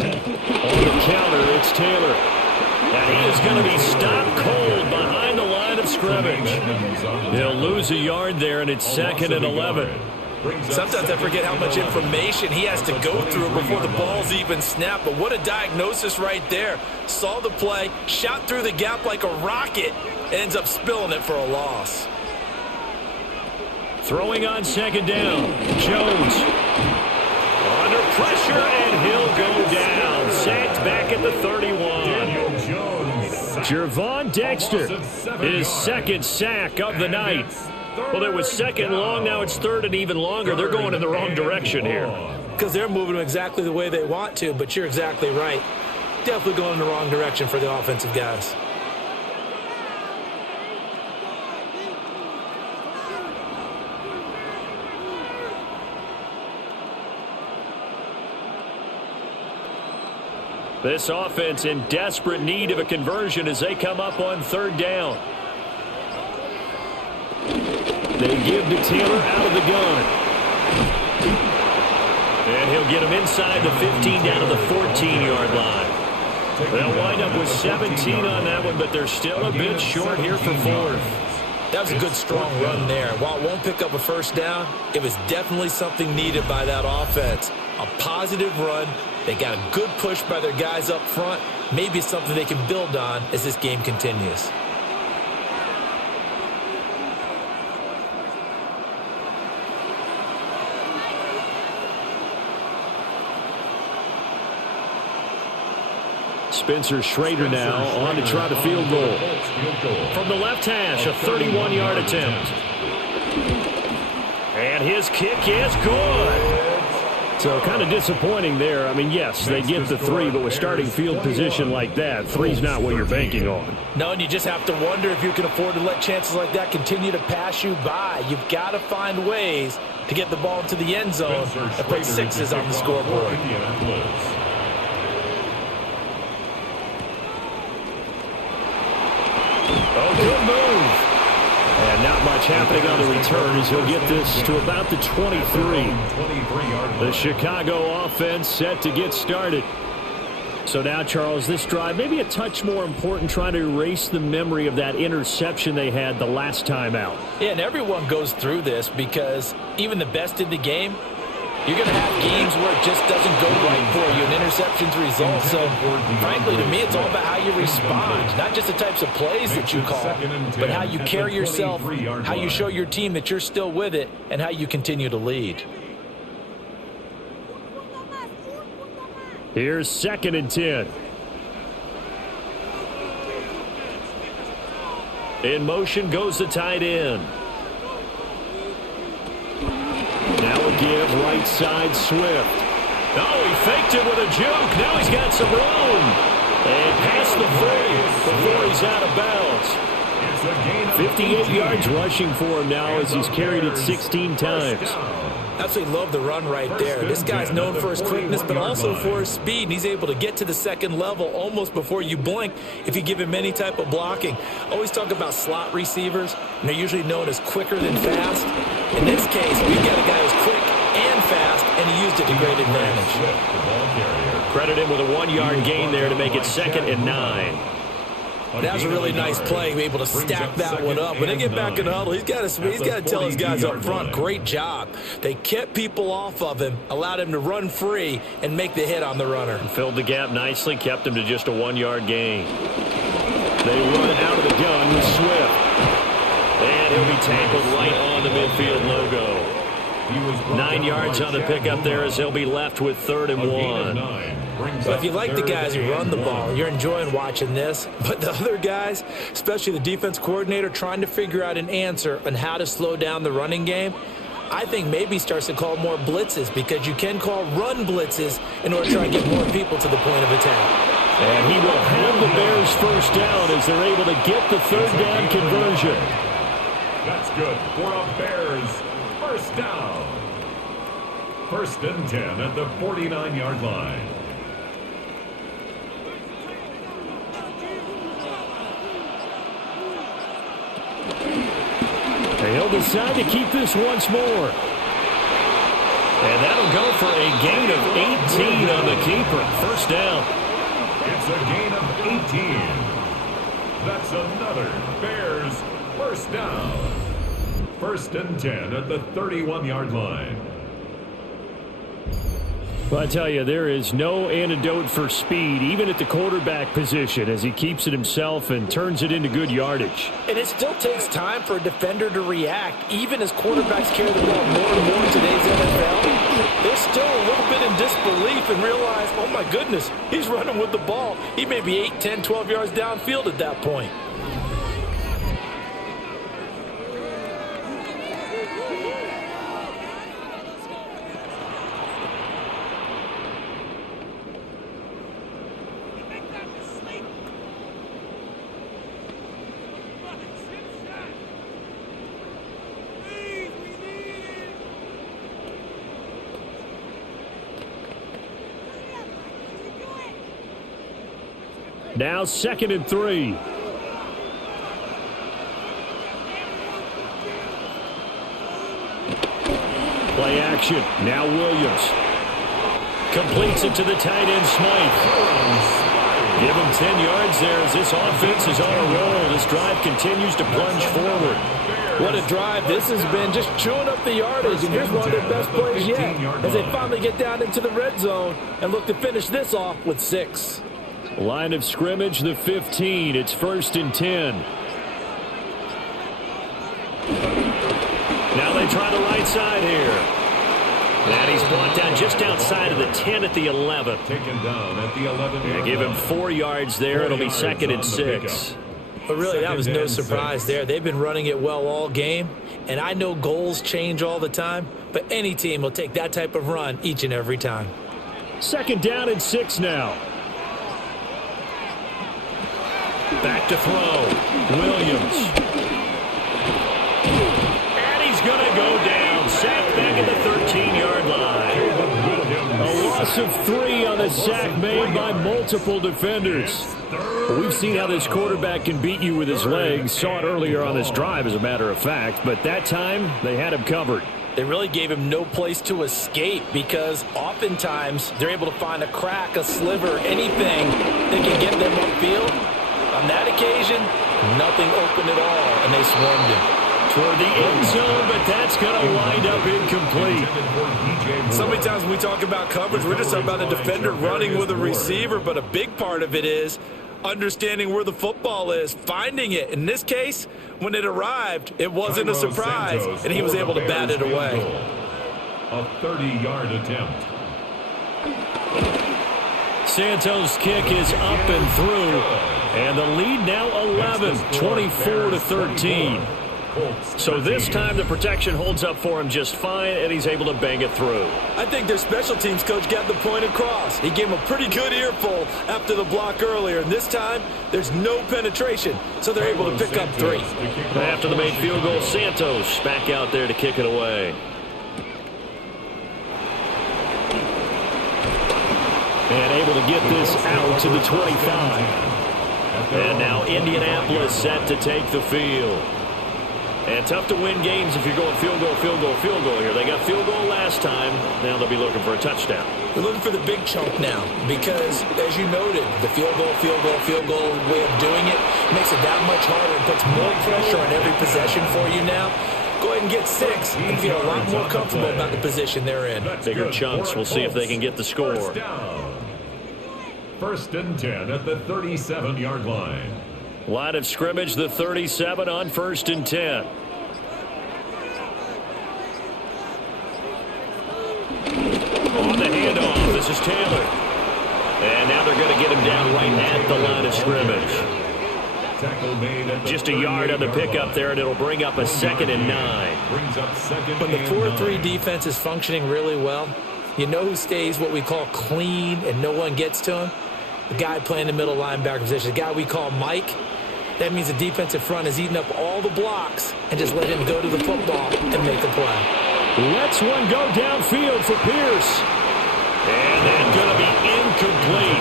the counter, it's Taylor. And he is going to be stopped cold behind the line of scrimmage. They'll lose a yard there, and it's 2nd and 11. Sometimes I forget how much information he has to go through before the ball's even snapped. But what a diagnosis right there. Saw the play, shot through the gap like a rocket, ends up spilling it for a loss. Throwing on 2nd down. Jones. Under pressure, and he'll go down. Sacked back at the 31. Jervon Dexter, his 2nd sack of the night. Well, it was 2nd long, now it's 3rd and even longer. They're going in the wrong direction here. Because they're moving exactly the way they want to, but you're exactly right. Definitely going in the wrong direction for the offensive guys. This offense in desperate need of a conversion as they come up on 3rd down. They give to Taylor out of the gun. And he'll get him inside the 15 down to the 14-yard line. They'll wind up with 17 on that one, but they're still a bit short here for 4th. That was a good, strong run there. While it won't pick up a 1st down, it was definitely something needed by that offense. A positive run. They got a good push by their guys up front. Maybe something they can build on as this game continues. Spencer Schrader now on to try the field goal. From the left hash, a 31-yard attempt. And his kick is good. So kind of disappointing there. I mean, yes, they get the 3, but with starting field position like that, 3's not what you're banking on. No, and you just have to wonder if you can afford to let chances like that continue to pass you by. You've got to find ways to get the ball into the end zone and put 6s on the scoreboard. Oh, good move. And not much happening on the return as he'll get this to about the 23. The Chicago offense set to get started. So now, Charles, this drive maybe a touch more important, trying to erase the memory of that interception they had the last time out. Yeah, and everyone goes through this because even the best in the game, you're going to have games where it just doesn't go right for you, and interceptions result. So, frankly, to me, it's all about how you respond, not just the types of plays that you call, but how you carry yourself, how you show your team that you're still with it, and how you continue to lead. Here's 2nd and 10. In motion goes the tight end. Now a give, right side, Swift. Oh, he faked it with a juke. Now he's got some room. And past the 30 before he's out of bounds. 58 yards rushing for him now as he's carried it 16 times. Absolutely love the run right there. This guy's known for his quickness, but also for his speed. And he's able to get to the second level almost before you blink if you give him any type of blocking. Always talk about slot receivers, and they're usually known as quicker than fast. In this case, we've got a guy who's quick and fast, and he used it to great advantage. Credit him with a 1-yard gain there to make it 2nd and 9. That was a really nice play, able to stack that one up. When they get back in the huddle, he's got to tell his guys up front, great job. They kept people off of him, allowed him to run free, and make the hit on the runner. Filled the gap nicely, kept him to just a 1-yard gain. They run out of the gun with Swift. And he'll be tackled right on the midfield logo. 9 yards on the pickup there as he'll be left with 3rd and 1. Well, if you like the guys who run the ball, you're enjoying watching this. But the other guys, especially the defense coordinator, trying to figure out an answer on how to slow down the running game, I think maybe starts to call more blitzes, because you can call run blitzes in order to try and get more people to the point of attack. And he will have the Bears first down as they're able to get the 3rd down conversion. That's good for a Bears first down. 1st and 10 at the 49-yard line. He'll decide to keep this once more. And that'll go for a gain of 18 on the keeper. First down. It's a gain of 18. That's another Bears first down. 1st and 10 at the 31-yard line. Well, I tell you, there is no antidote for speed, even at the quarterback position, as he keeps it himself and turns it into good yardage. And it still takes time for a defender to react, even as quarterbacks carry the ball more and more in today's NFL. They're still a little bit in disbelief and realize, oh my goodness, he's running with the ball. He may be 8, 10, 12 yards downfield at that point. Now 2nd and 3. Play action. Now Williams. Completes it to the tight end, Smythe. Give him 10 yards there as this offense is on a roll. This drive continues to plunge forward. What a drive this has been, just chewing up the yardage. And here's one of their best plays yet as they finally get down into the red zone and look to finish this off with 6. Line of scrimmage, the 15. It's 1st and 10. Now they try the right side here. And he's brought down just outside of the 10 at the 11. Taken down at the 11. Give him 4 yards there. It'll be 2nd and 6. But really, that was no surprise there. They've been running it well all game. And I know goals change all the time, but any team will take that type of run each and every time. 2nd down and 6 now. Back to throw. Williams. And he's going to go down. Sacked back at the 13-yard line. A loss of 3 on the sack made by multiple defenders. We've seen how this quarterback can beat you with his legs. Saw it earlier on this drive, as a matter of fact. But that time, they had him covered. They really gave him no place to escape because oftentimes they're able to find a crack, a sliver, anything that can get them upfield. On that occasion, nothing open at all, and they swarmed him. Toward the end zone, but that's going to wind up incomplete. So many times when we talk about coverage, we're just talking about a defender running with a receiver, but a big part of it is understanding where the football is, finding it. In this case, when it arrived, it wasn't a surprise, and he was able to bat it away. A 30-yard attempt. Santos' kick is up and through, and the lead now 11, 24-13. So this time the protection holds up for him just fine, and he's able to bang it through. I think their special teams coach got the point across. He gave him a pretty good earful after the block earlier, and this time there's no penetration, so they're able to pick up 3. After the made field goal, Santos back out there to kick it away. And able to get this out to the 25. And now Indianapolis set to take the field. And tough to win games if you're going field goal, field goal, field goal here. They got field goal last time. Now they'll be looking for a touchdown. They're looking for the big chunk now because, as you noted, the field goal way of doing it makes it that much harder and puts more pressure on every possession for you now. Go ahead and get 6 and feel a lot more comfortable about the position they're in. Bigger chunks. We'll see if they can get the score. First and 10 at the 37-yard line. Line of scrimmage, the 37 on 1st and 10. On the handoff, this is Taylor. And now they're going to get him down right at the line of scrimmage. Just a yard on the pickup there, and it'll bring up a 2nd and 9. When the 4-3 defense is functioning really well, you know who stays what we call clean and no one gets to him? The guy playing the middle linebacker position, the guy we call Mike. That means the defensive front is eating up all the blocks and just let him go to the football and make a play. Lets one go downfield for Pierce. And that's going to be incomplete.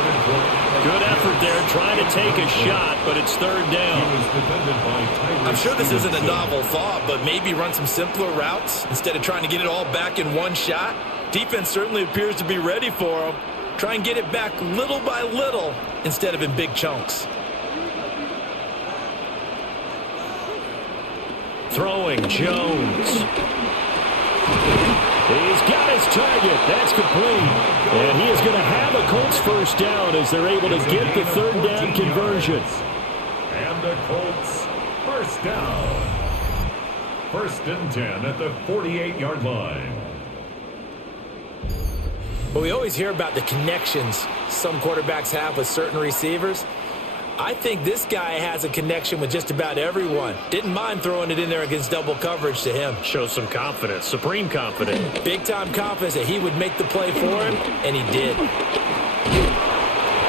Good effort there trying to take a shot, but it's 3rd down. I'm sure this isn't a novel thought, but maybe run some simpler routes instead of trying to get it all back in one shot. Defense certainly appears to be ready for him. Try and get it back little by little instead of in big chunks. Throwing Jones. He's got his target. That's complete. And he is going to have a Colts first down as they're able to get the 3rd down conversion. And the Colts first down. 1st and 10 at the 48-yard line. Well, we always hear about the connections some quarterbacks have with certain receivers. I think this guy has a connection with just about everyone. Didn't mind throwing it in there against double coverage to him. Shows some confidence, supreme confidence. Big-time confidence that he would make the play for him, and he did.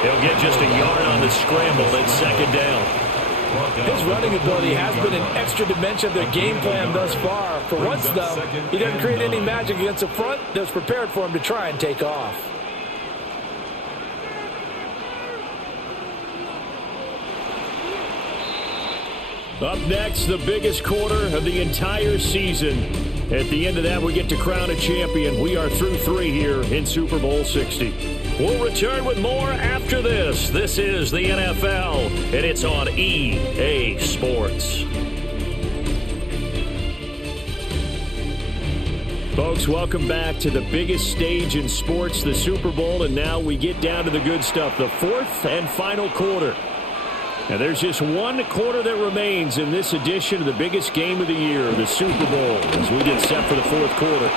He'll get just a yard on the scramble. It's 2nd down. His running ability has been an extra dimension of their game plan thus far. For once, though, he doesn't create any magic against the front that's prepared for him to try and take off. Up next, the biggest quarter of the entire season. At the end of that, we get to crown a champion. We are through 3 here in Super Bowl 60. We'll return with more after this. This is the NFL, and it's on EA Sports. Folks, welcome back to the biggest stage in sports, the Super Bowl, and now we get down to the good stuff, the 4th and final quarter. And there's just one quarter that remains in this edition of the biggest game of the year, the Super Bowl, as we get set for the 4th quarter.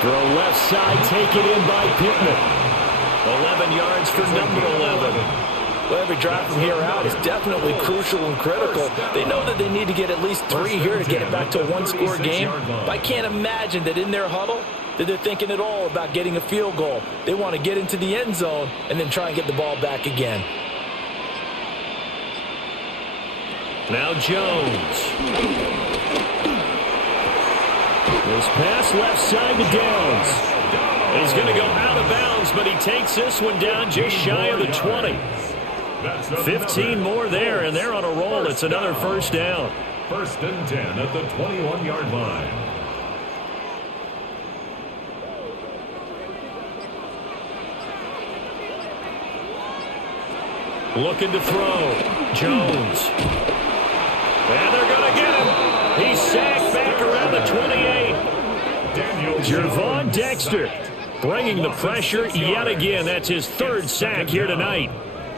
Throw left side, taken in by Pittman. 11 yards for number 11. Well, every drive from here out is definitely crucial and critical. They know that they need to get at least 3 here to get it back to a one-score game. But I can't imagine that in their huddle that they're thinking at all about getting a field goal. They want to get into the end zone and then try and get the ball back again. Now Jones. This pass left side to Downs. He's going to go out of bounds, but he takes this one down just shy of the 20. 15 more there, and they're on a roll. It's another first down. 1st and 10 at the 21-yard line. Looking to throw. Jones. And they're going to get him. He's sacked back around the 28. Gervon Dexter bringing the pressure yet again. That's his third sack here tonight.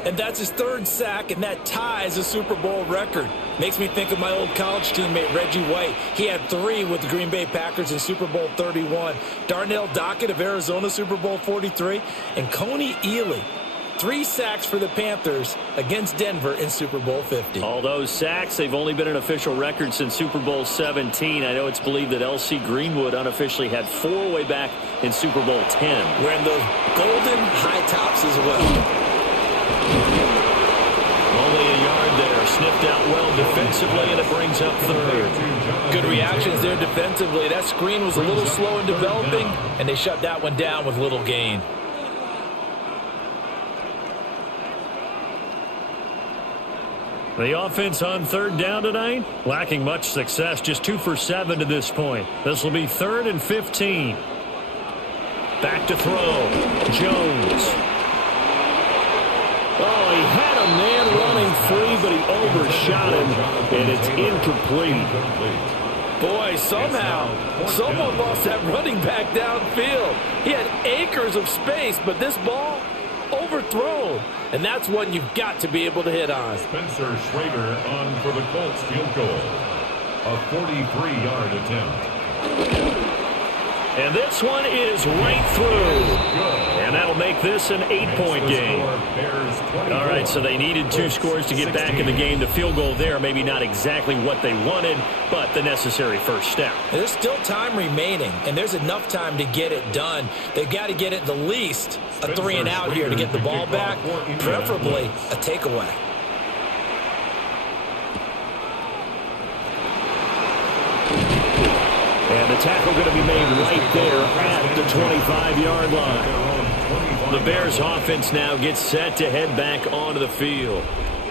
And that's his third sack, and that ties a Super Bowl record. Makes me think of my old college teammate, Reggie White. He had 3 with the Green Bay Packers in Super Bowl 31. Darnell Dockett of Arizona, Super Bowl 43. And Coney Ealy, 3 sacks for the Panthers against Denver in Super Bowl 50. All those sacks, they've only been an official record since Super Bowl 17. I know it's believed that L.C. Greenwood unofficially had 4 way back in Super Bowl 10. Wearing those golden high tops as well. Only a yard there. Sniffed out well defensively, and it brings up third. Good reactions there defensively. That screen was a little slow in developing, and they shut that one down with little gain. The offense on third down tonight, lacking much success, just 2 for 7 to this point. This will be 3rd and 15. Back to throw. Jones. Oh, he had a man running free, but he overshot him, and it's incomplete. Boy, somehow, someone lost that running back downfield. He had acres of space, but this ball overthrown. And that's one you've got to be able to hit on. Spencer Schrader on for the Colts field goal. A 43-yard attempt. And this one is right through. And that'll make this an 8-point game. All right, so they needed 2 scores to get back in the game. The field goal there, maybe not exactly what they wanted, but the necessary first step. There's still time remaining, and there's enough time to get it done. They've got to get it the least a 3 and out here to get the ball back, preferably a takeaway. And the tackle going to be made right there at the 25-yard line. The Bears offense now gets set to head back onto the field.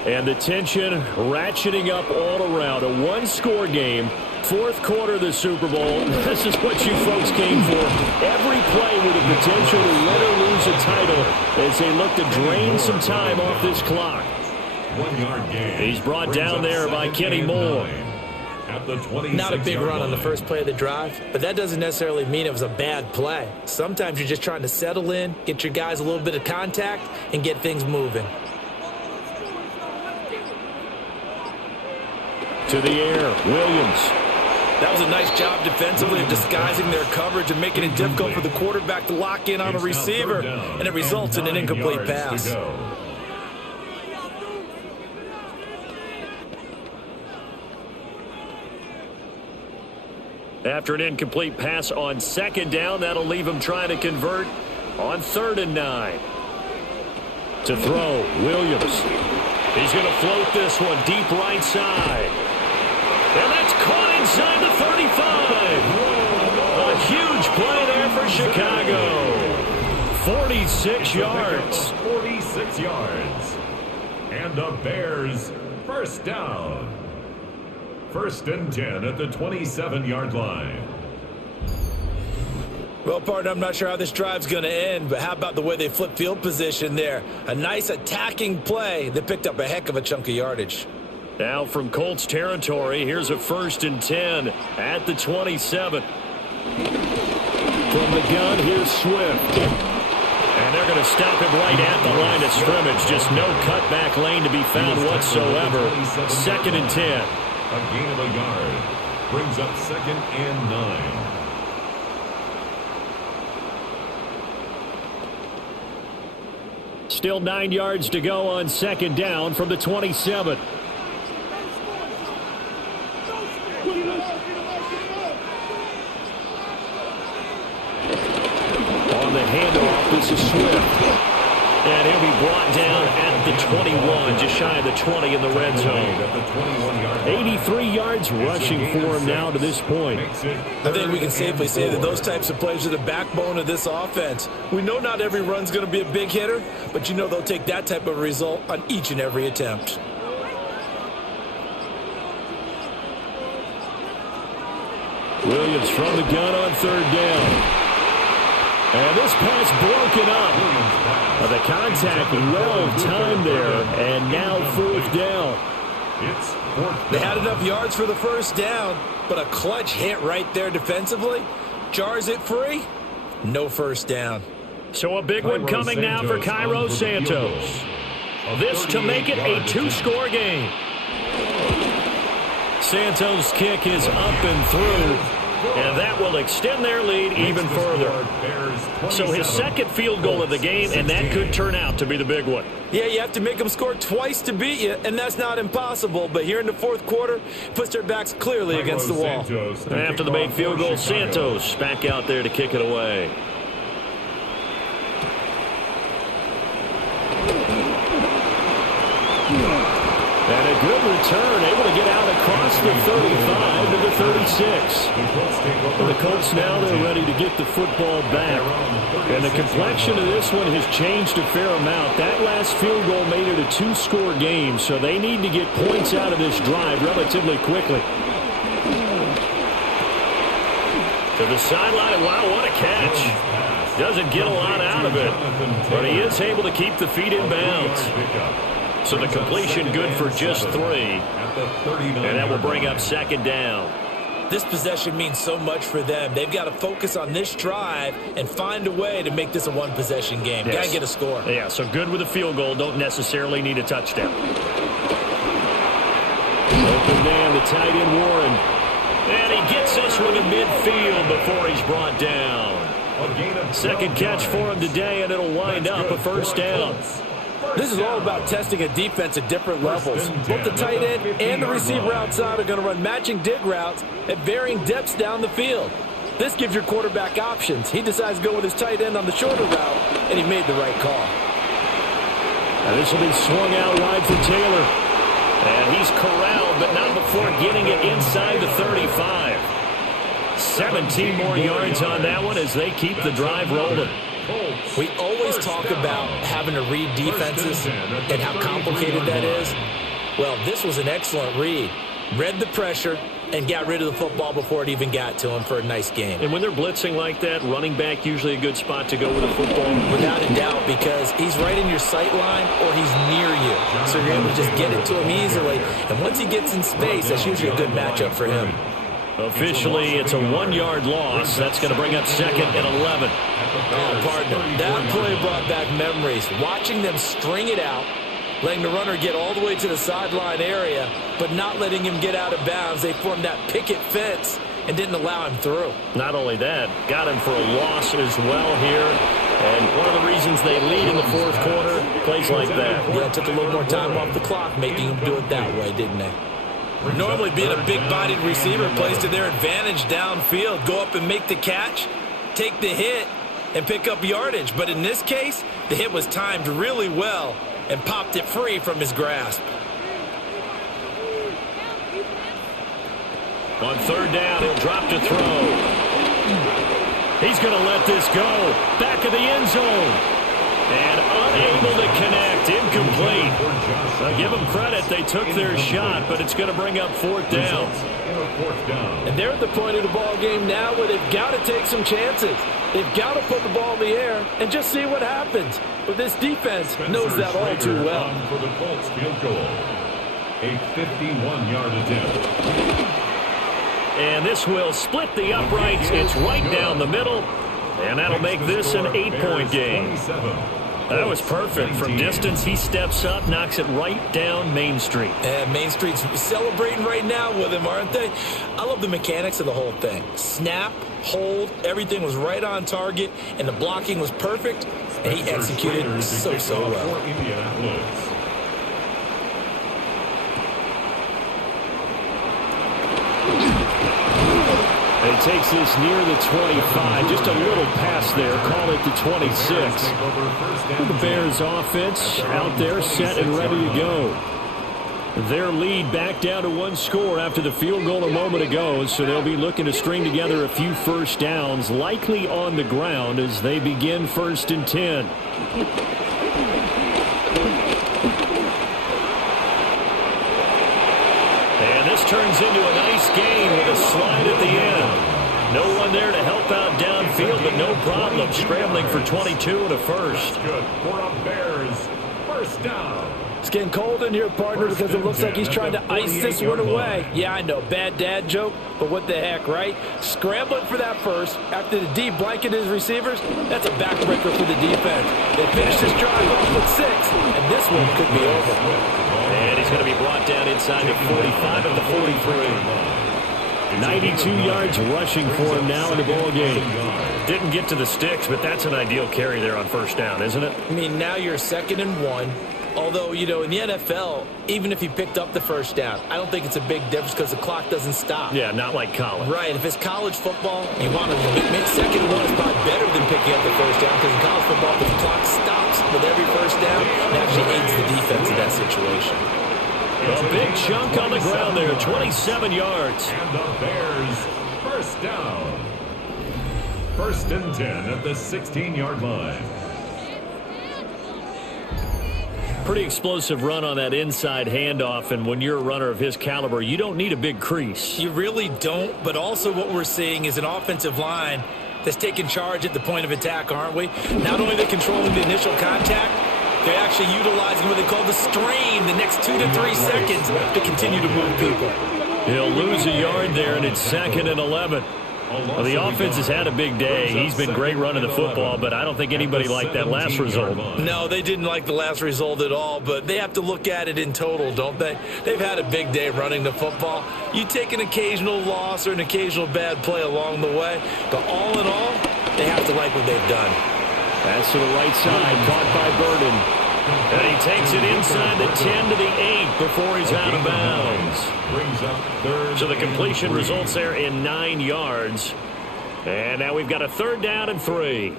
And the tension ratcheting up all around. A 1-score game, 4th quarter of the Super Bowl. This is what you folks came for. Every play with the potential to win or lose a title as they look to drain some time off this clock. 1-yard gain. He's brought down there by Kenny Moore. Not a big run on the first play of the drive, but that doesn't necessarily mean it was a bad play. Sometimes you're just trying to settle in, get your guys a little bit of contact, and get things moving. To the air, Williams. That was a nice job defensively of disguising their coverage and making it difficult for the quarterback to lock in on a receiver, and it results in an incomplete pass. After an incomplete pass on 2nd down, that'll leave him trying to convert on 3rd and 9. To throw, Williams. He's going to float this one deep right side. And that's caught inside the 35. A huge play there for Chicago. 46 yards. 46 yards. And the Bears first down. 1st and 10 at the 27-yard line. Well, partner, I'm not sure how this drive's going to end, but how about the way they flip field position there? A nice attacking play that picked up a heck of a chunk of yardage. Now from Colts territory, here's a 1st and 10 at the 27. From the gun, here's Swift. And they're going to stop him right at the line of scrimmage. Just no cutback lane to be found whatsoever. 2nd and 10. A gain of a yard. Brings up 2nd and 9. Still 9 yards to go on 2nd down from the 27. On the handoff, this is Swift. And he'll be brought down at the 21, just shy of the 20 in the red zone. 83 yards rushing for him now to this point. I think we can safely say that those types of plays are the backbone of this offense. We know not every run's going to be a big hitter, but you know they'll take that type of result on each and every attempt. Williams from the gun on 3rd down. And this pass broken up. Well, the contact well timed there, and now fourth down. It's fourth down. They had enough yards for the first down, but a clutch hit right there defensively jars it free. No first down. So a big one coming now for Cairo Santos. This to make it a two-score game. Santos' kick is up and through, and that will extend their lead even further. So his second field goal of the game, and that could turn out to be the big one. Yeah, you have to make them score twice to beat you, and that's not impossible. But here in the fourth quarter, puts their backs clearly against the wall. After the made field goal, Santos back out there to kick it away. And a good return, able to get out across the 35 to the 36. And the Colts now, they're ready to get the football back. And the complexion of this one has changed a fair amount. That last field goal made it a two-score game, so they need to get points out of this drive relatively quickly. To the sideline, wow, what a catch. Doesn't get a lot out of it, but he is able to keep the feet in bounds. So the completion good for just 3. And that will bring up second down. This possession means so much for them. They've got to focus on this drive and find a way to make this a one-possession game. Yes. Got to get a score. Yeah, so good with a field goal. Don't necessarily need a touchdown. Open man, the tight end Warren. And he gets this one to midfield before he's brought down. Second catch for him today, and it'll wind up a first down. This is all about testing a defense at different levels. Both the tight end and the receiver outside are going to run matching dig routes at varying depths down the field. This gives your quarterback options. He decides to go with his tight end on the shorter route, and he made the right call. Now this will be swung out wide for Taylor. And he's corralled, but not before getting it inside the 35. 17 more yards on that one as they keep the drive rolling. We always talk about having to read defenses and how complicated that is. Well, this was an excellent read. Read the pressure and got rid of the football before it even got to him for a nice game. And when they're blitzing like that, running back usually a good spot to go with the football. Without a doubt, because he's right in your sight line or he's near you. So you're able to just get it to him easily. And once he gets in space, that's usually a good matchup for him. Officially, it's a 1-yard loss. That's going to bring up second and 11. Oh, partner, that play brought back memories. Watching them string it out, letting the runner get all the way to the sideline area, but not letting him get out of bounds. They formed that picket fence and didn't allow him through. Not only that, got him for a loss as well here. And one of the reasons they lead in the fourth quarter, plays like that. Yeah, it took a little more time off the clock, making him do it that way, didn't they? Normally being a big-bodied receiver plays to their advantage downfield. Go up and make the catch, take the hit, and pick up yardage. But in this case, the hit was timed really well and popped it free from his grasp. On third down, he'll drop to throw. He's going to let this go. Back of the end zone. And unable to connect. Incomplete. I'll give them credit. They took their shot, but it's going to bring up fourth down. And they're at the point of the ball game now where they've got to take some chances. They've got to put the ball in the air and just see what happens. But this defense knows that all too well. For the Colts field goal. A 51-yard attempt. And this will split the uprights. It's right down the middle. And that'll make this an 8-point game. That was perfect. From distance, he steps up, knocks it right down Main Street. And Main Street's celebrating right now with him, aren't they? I love the mechanics of the whole thing. Snap, hold, everything was right on target, and the blocking was perfect, and he executed so well. He takes this near the 25. Just a little pass there. Call it the 26. The Bears offense out there set and ready to go. Their lead back down to 1 score after the field goal a moment ago. So they'll be looking to string together a few first downs, likely on the ground as they begin 1st and 10. Turns into a nice game with a slide at the end. No one there to help out downfield, but no problem. Scrambling for 22 and a first. Good for a Bears first down. It's getting cold in here, partner, because it looks like he's trying to ice this one away. Yeah, I know, bad dad joke, but what the heck, right? Scrambling for that first after the D blanketed his receivers. That's a backbreaker for the defense. They finished this drive off with 6, and this one could be over. And he's going to be brought down inside the 45 of the 43. 92 yards rushing for him now in the ball game. Didn't get to the sticks, but that's an ideal carry there on first down, isn't it? I mean, now you're 2nd and 1. Although, you know, in the NFL, even if you picked up the first down, I don't think it's a big difference because the clock doesn't stop. Yeah, not like college. Right. If it's college football, you want to make 2nd and 1 is probably better than picking up the first down because in college football, the clock stops with every first down. It actually aids the defense in that situation. A big chunk on the ground there, 27 yards. And the Bears first down. 1st and 10 at the 16-yard line. Pretty explosive run on that inside handoff, and when you're a runner of his caliber, you don't need a big crease. You really don't, but also what we're seeing is an offensive line that's taking charge at the point of attack, aren't we? Not only are they controlling the initial contact, they're actually utilizing what they call the strain, the next 2 to 3 seconds to continue to move people. He'll lose a yard there, and it's 2nd and 11. Well, the offense has had a big day. He's been great running the football, but I don't think anybody liked that last result. No, they didn't like the last result at all, but they have to look at it in total, don't they? They've had a big day running the football. You take an occasional loss or an occasional bad play along the way, but all in all, they have to like what they've done. That's to the right side, caught by Burden. And he takes it inside the 10 to the 8 before he's out of bounds. So the completion results there in 9 yards. And now we've got a 3rd down and 3.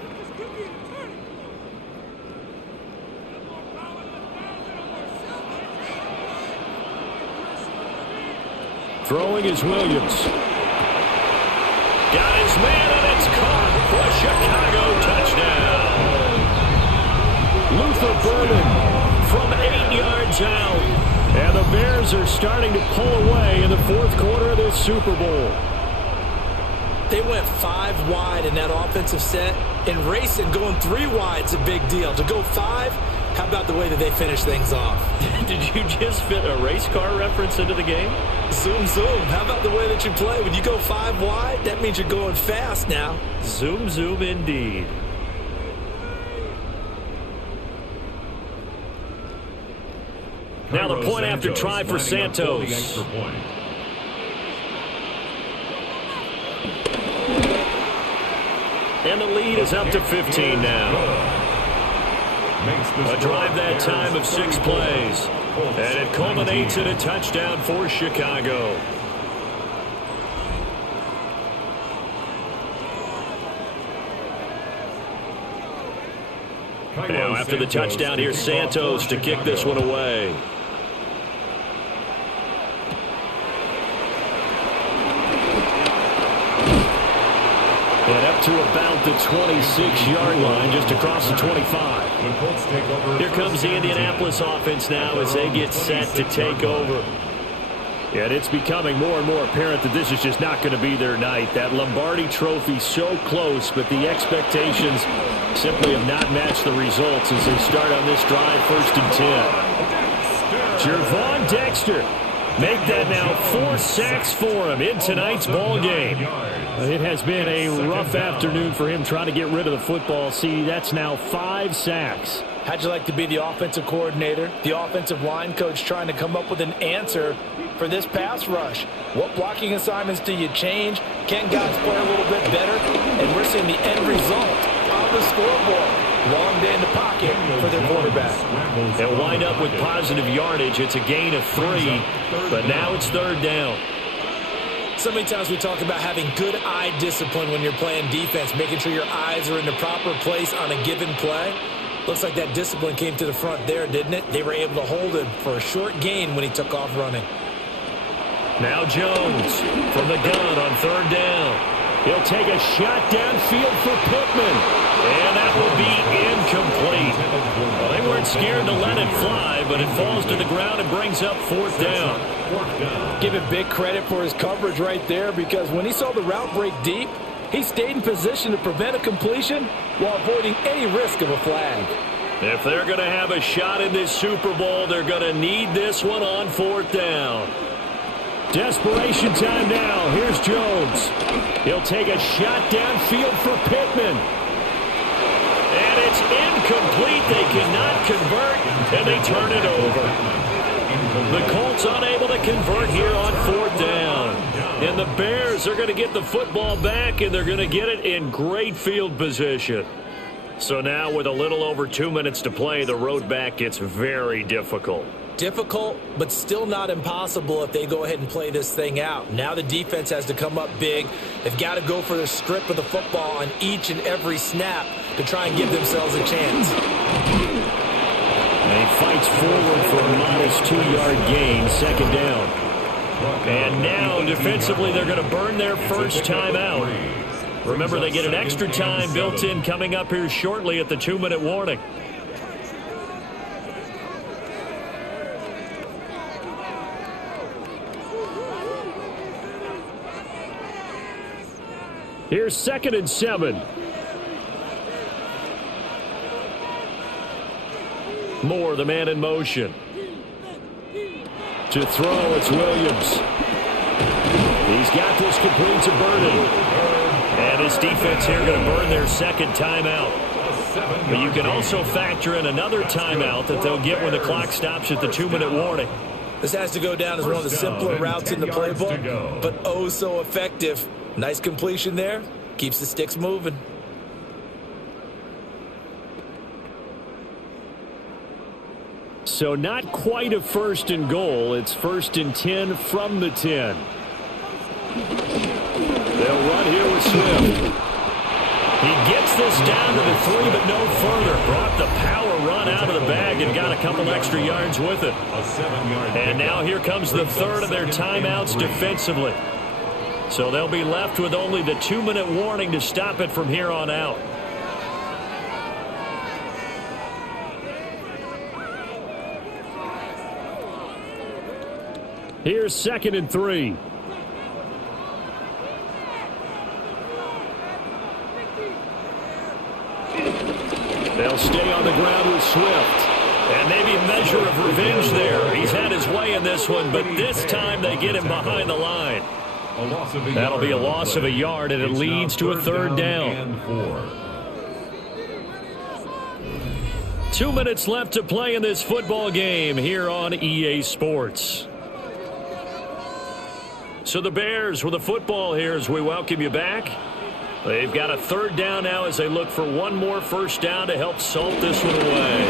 Throwing is Williams. Got his man, and it's caught for a Chicago touchdown. Luther Burden from 8 yards out. And the Bears are starting to pull away in the 4th quarter of this Super Bowl. They went 5 wide in that offensive set, and racing going 3 wide is a big deal. To go 5, how about the way that they finish things off? Did you just fit a race car reference into the game? Zoom, zoom. How about the way that you play? When you go 5 wide, that means you're going fast now. Zoom, zoom indeed. Now the point after try for Santos. And the lead is up to 15 now. A drive that time of 6 plays. And it culminates in a touchdown for Chicago. Now after the touchdown, here's Santos to kick this one away. And up to about the 26-yard line, just across the 25. Here comes the Indianapolis offense now as they get set to take over. And it's becoming more and more apparent that this is just not going to be their night. That Lombardi trophy so close, but the expectations simply have not matched the results as they start on this drive, 1st and 10. Gervon Dexter make that now 4 sacks for him in tonight's ball game. It has been a rough afternoon for him trying to get rid of the football. See, that's now 5 sacks. How'd you like to be the offensive coordinator, the offensive line coach trying to come up with an answer for this pass rush? What blocking assignments do you change? Can guys play a little bit better? And we're seeing the end result on the scoreboard. Long day in the pocket for their quarterback. They'll wind up with positive yardage. It's a gain of 3, but now it's 3rd down. So many times we talk about having good eye discipline when you're playing defense, making sure your eyes are in the proper place on a given play. Looks like that discipline came to the front there, didn't it? They were able to hold him for a short gain when he took off running. Now Jones from the gun on 3rd down. He'll take a shot downfield for Pittman. And that will be incomplete. Well, they weren't scared to let it fly, but it falls to the ground and brings up fourth down. Give him big credit for his coverage right there, because when he saw the route break deep, he stayed in position to prevent a completion while avoiding any risk of a flag. If they're going to have a shot in this Super Bowl, they're going to need this one on fourth down. Desperation time now. Here's Jones. He'll take a shot downfield for Pittman. And it's incomplete. They cannot convert, and they turn it over. The Colts unable to convert here on fourth down. And the Bears are going to get the football back, and they're going to get it in great field position. So now with a little over 2 minutes to play, the road back gets very difficult. Difficult, but still not impossible if they go ahead and play this thing out. Now the defense has to come up big. They've got to go for the strip of the football on each and every snap to try and give themselves a chance. He fights forward for a modest 2-yard gain, second down. And now defensively they're going to burn their first timeout. Remember, they get an extra time built in coming up here shortly at the 2-minute warning. Here's 2nd and 7. Moore, the man in motion. To throw, it's Williams. He's got this complete to Burden. And his defense here going to burn their second timeout. But you can also factor in another timeout that they'll get when the clock stops at the 2-minute warning. This has to go down as one of the simpler routes in the playbook, but oh so effective. Nice completion there. Keeps the sticks moving. So not quite a 1st and goal. It's 1st and 10 from the 10. They'll run here with Swift. He gets this down to the 3, but no further. Brought the power run out of the bag and got a couple extra yards with it. And now here comes the 3rd of their timeouts defensively. So they'll be left with only the 2-minute warning to stop it from here on out. Here's 2nd and 3. They'll stay on the ground with Swift. And maybe a measure of revenge there. He's had his way in this one, but this time they get him behind the line. That'll be a loss of a yard, and it leads to a 3rd down. 2 minutes left to play in this football game here on EA Sports. So the Bears with the football here as we welcome you back. They've got a 3rd down now as they look for one more first down to help salt this one away.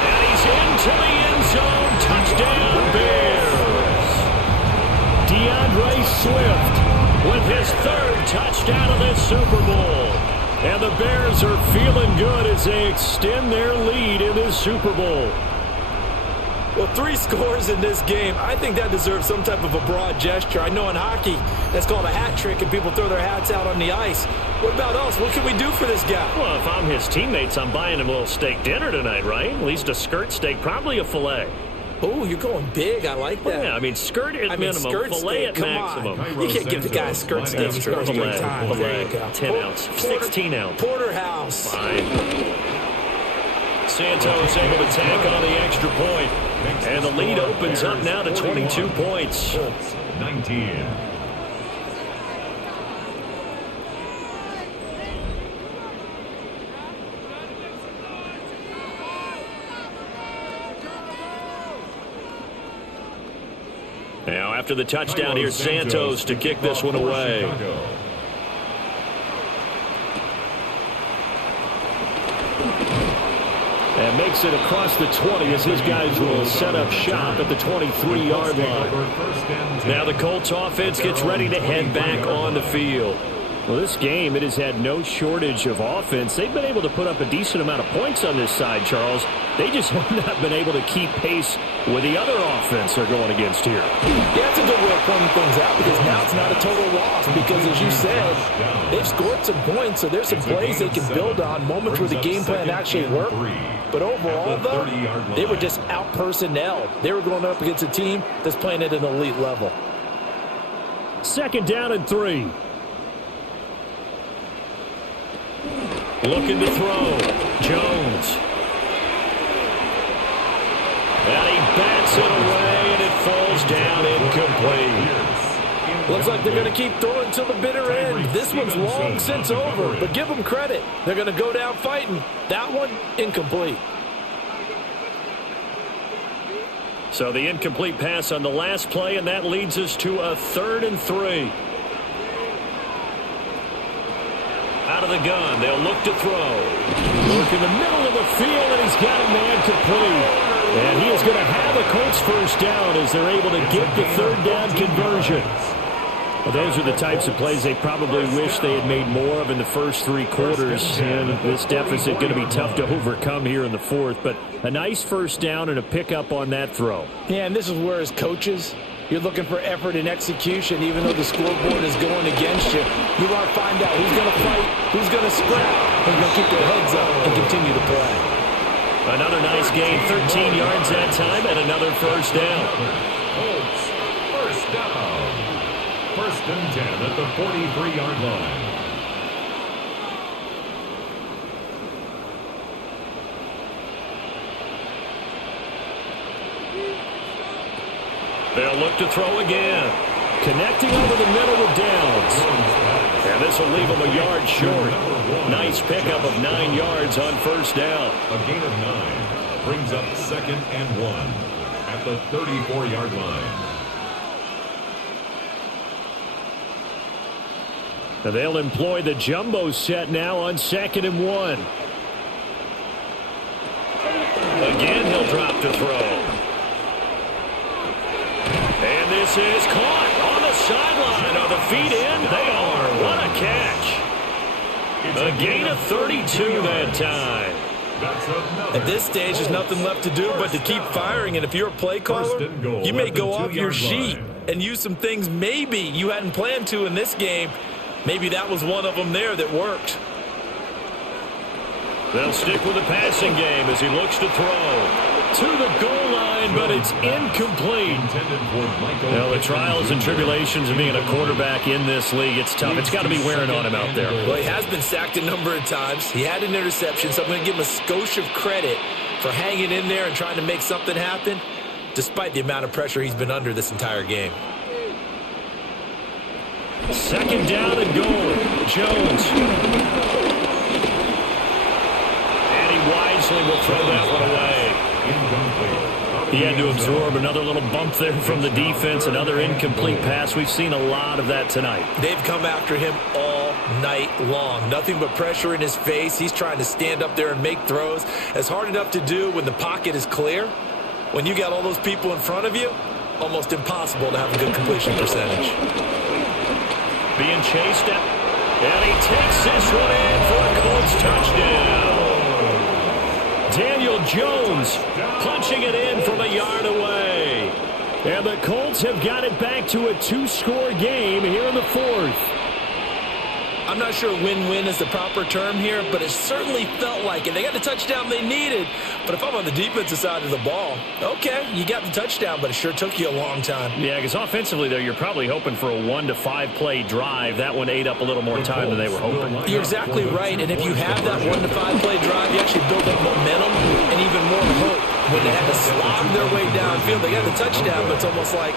And he's into the end zone. Touchdown, Bears. DeAndre Swift with his 3rd touchdown of this Super Bowl. And the Bears are feeling good as they extend their lead in this Super Bowl. Well, 3 scores in this game. I think that deserves some type of a broad gesture. I know in hockey, that's called a hat trick, and people throw their hats out on the ice. What about us? What can we do for this guy? Well, if I'm his teammates, I'm buying him a little steak dinner tonight, right? At least a skirt steak, probably a filet. Oh, you're going big. I like that. Well, yeah, I mean, skirt at minimum, skirt filet steak, at maximum. On. You can't give the guy a skirt steak. Filet, 10 ounce, 16 ounce. Porterhouse. Fine. Santos able to tack on the extra point. And the lead opens up now to 22 points. 19. Now after the touchdown, here's Santos to kick this one away. And makes it across the 20 as his guys will set up shop at the 23-yard line. Now the Colts offense gets ready to head back on the field. Well, this game, it has had no shortage of offense. They've been able to put up a decent amount of points on this side, Charles. They just have not been able to keep pace with the other offense they're going against here. Yeah, it's a good way of pointing things out because now it's not a total loss because, as you said, they've scored some points, so there's some plays they can build on, moments where the game plan actually worked. But overall, though, they were just out-personnel. They were going up against a team that's playing at an elite level. 2nd down and 3. Looking to throw. Jones. And he bats it away, and it falls down incomplete. Looks like they're going to keep throwing till the bitter end. This one's long since over, but give them credit. They're going to go down fighting. That one, incomplete. So the incomplete pass on the last play, and that leads us to a 3rd and 3. Out of the gun, they'll look to throw. Look in the middle of the field, and he's got a man complete. And he is going to have a Colts first down as they're able to get the 3rd down conversion. Well, those are the types of plays they probably wish they had made more of in the first 3 quarters. And this deficit going to be tough to overcome here in the 4th. But a nice first down and a pickup on that throw. Yeah, and this is where as coaches, you're looking for effort and execution, even though the scoreboard is going against you. You want to find out who's going to fight, who's going to scrap, who's going to keep their heads up and continue to play. Another nice gain, 13 yards that time, and another first down. Colts, first down. 1st and 10 at the 43-yard line. They'll look to throw again. Connecting over the middle with Downs. And this will leave him a yard short. Nice pickup of 9 yards on first down. A gain of 9 brings up 2nd and 1 at the 34-yard line. Now they'll employ the jumbo set now on 2nd and 1. Again, he'll drop to throw. And this is caught on the sideline. Are the feet in? They are. What a catch. A gain of 32 that time. At this stage, there's nothing left to do but to keep firing. And if you're a play caller, you may go off your sheet and use some things maybe you hadn't planned to in this game. Maybe that was one of them there that worked. They'll stick with the passing game as he looks to throw. To the goal line, but it's incomplete. Well, the trials and tribulations of being a quarterback in this league, it's tough. It's got to be wearing on him out there. Well, he has been sacked a number of times. He had an interception, so I'm going to give him a skosh of credit for hanging in there and trying to make something happen, despite the amount of pressure he's been under this entire game. 2nd down and goal. Jones. And he wisely will throw that one away. He had to absorb another little bump there from the defense, another incomplete pass. We've seen a lot of that tonight. They've come after him all night long. Nothing but pressure in his face. He's trying to stand up there and make throws. It's hard enough to do when the pocket is clear. When you got all those people in front of you, almost impossible to have a good completion percentage. Being chased at, and he takes this one in for a Colts touchdown. Daniel Jones punching it in from a yard away. And the Colts have got it back to a 2-score game here in the 4th. I'm not sure win-win is the proper term here, but it certainly felt like it. They got the touchdown they needed, but if I'm on the defensive side of the ball, okay, you got the touchdown, but it sure took you a long time. Yeah, because offensively, though, you're probably hoping for a 1 to 5 play drive. That one ate up a little more time than they were hoping. You're exactly right, and if you have that 1 to 5 play drive, you actually build up momentum and even more hope. When they had to slog their way downfield, they got the touchdown, but it's almost like,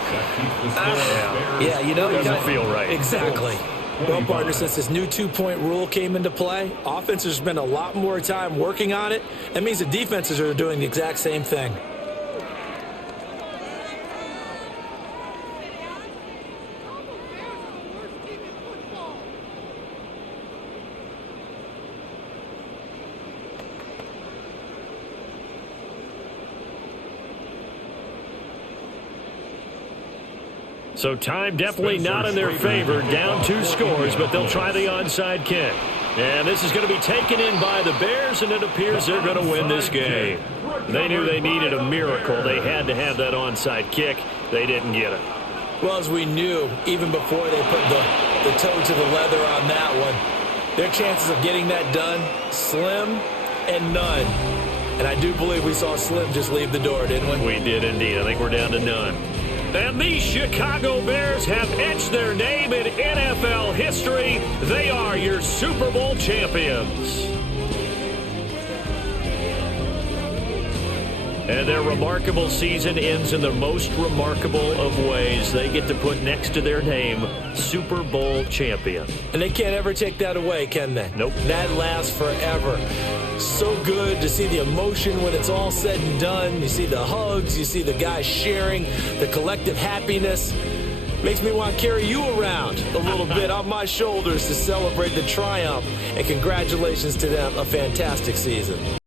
yeah, you know, it doesn't feel right. Exactly. Well, partner, since this new 2-point rule came into play, offenses spend a lot more time working on it. That means the defenses are doing the exact same thing. So time definitely not in their favor. Down 2 scores, but they'll try the onside kick. And this is going to be taken in by the Bears, and it appears they're going to win this game. They knew they needed a miracle. They had to have that onside kick. They didn't get it. Well, as we knew, even before they put the toe to the leather on that one, their chances of getting that done, slim and none. And I do believe we saw Slim just leave the door, didn't we? We did indeed. I think we're down to none. And the Chicago Bears have etched their name in NFL history. They are your Super Bowl champions. And their remarkable season ends in the most remarkable of ways. They get to put next to their name, Super Bowl champion. And they can't ever take that away, can they? Nope. That lasts forever. So good to see the emotion when it's all said and done. You see the hugs, you see the guys sharing, the collective happiness. Makes me want to carry you around a little bit on my shoulders to celebrate the triumph. And congratulations to them, a fantastic season.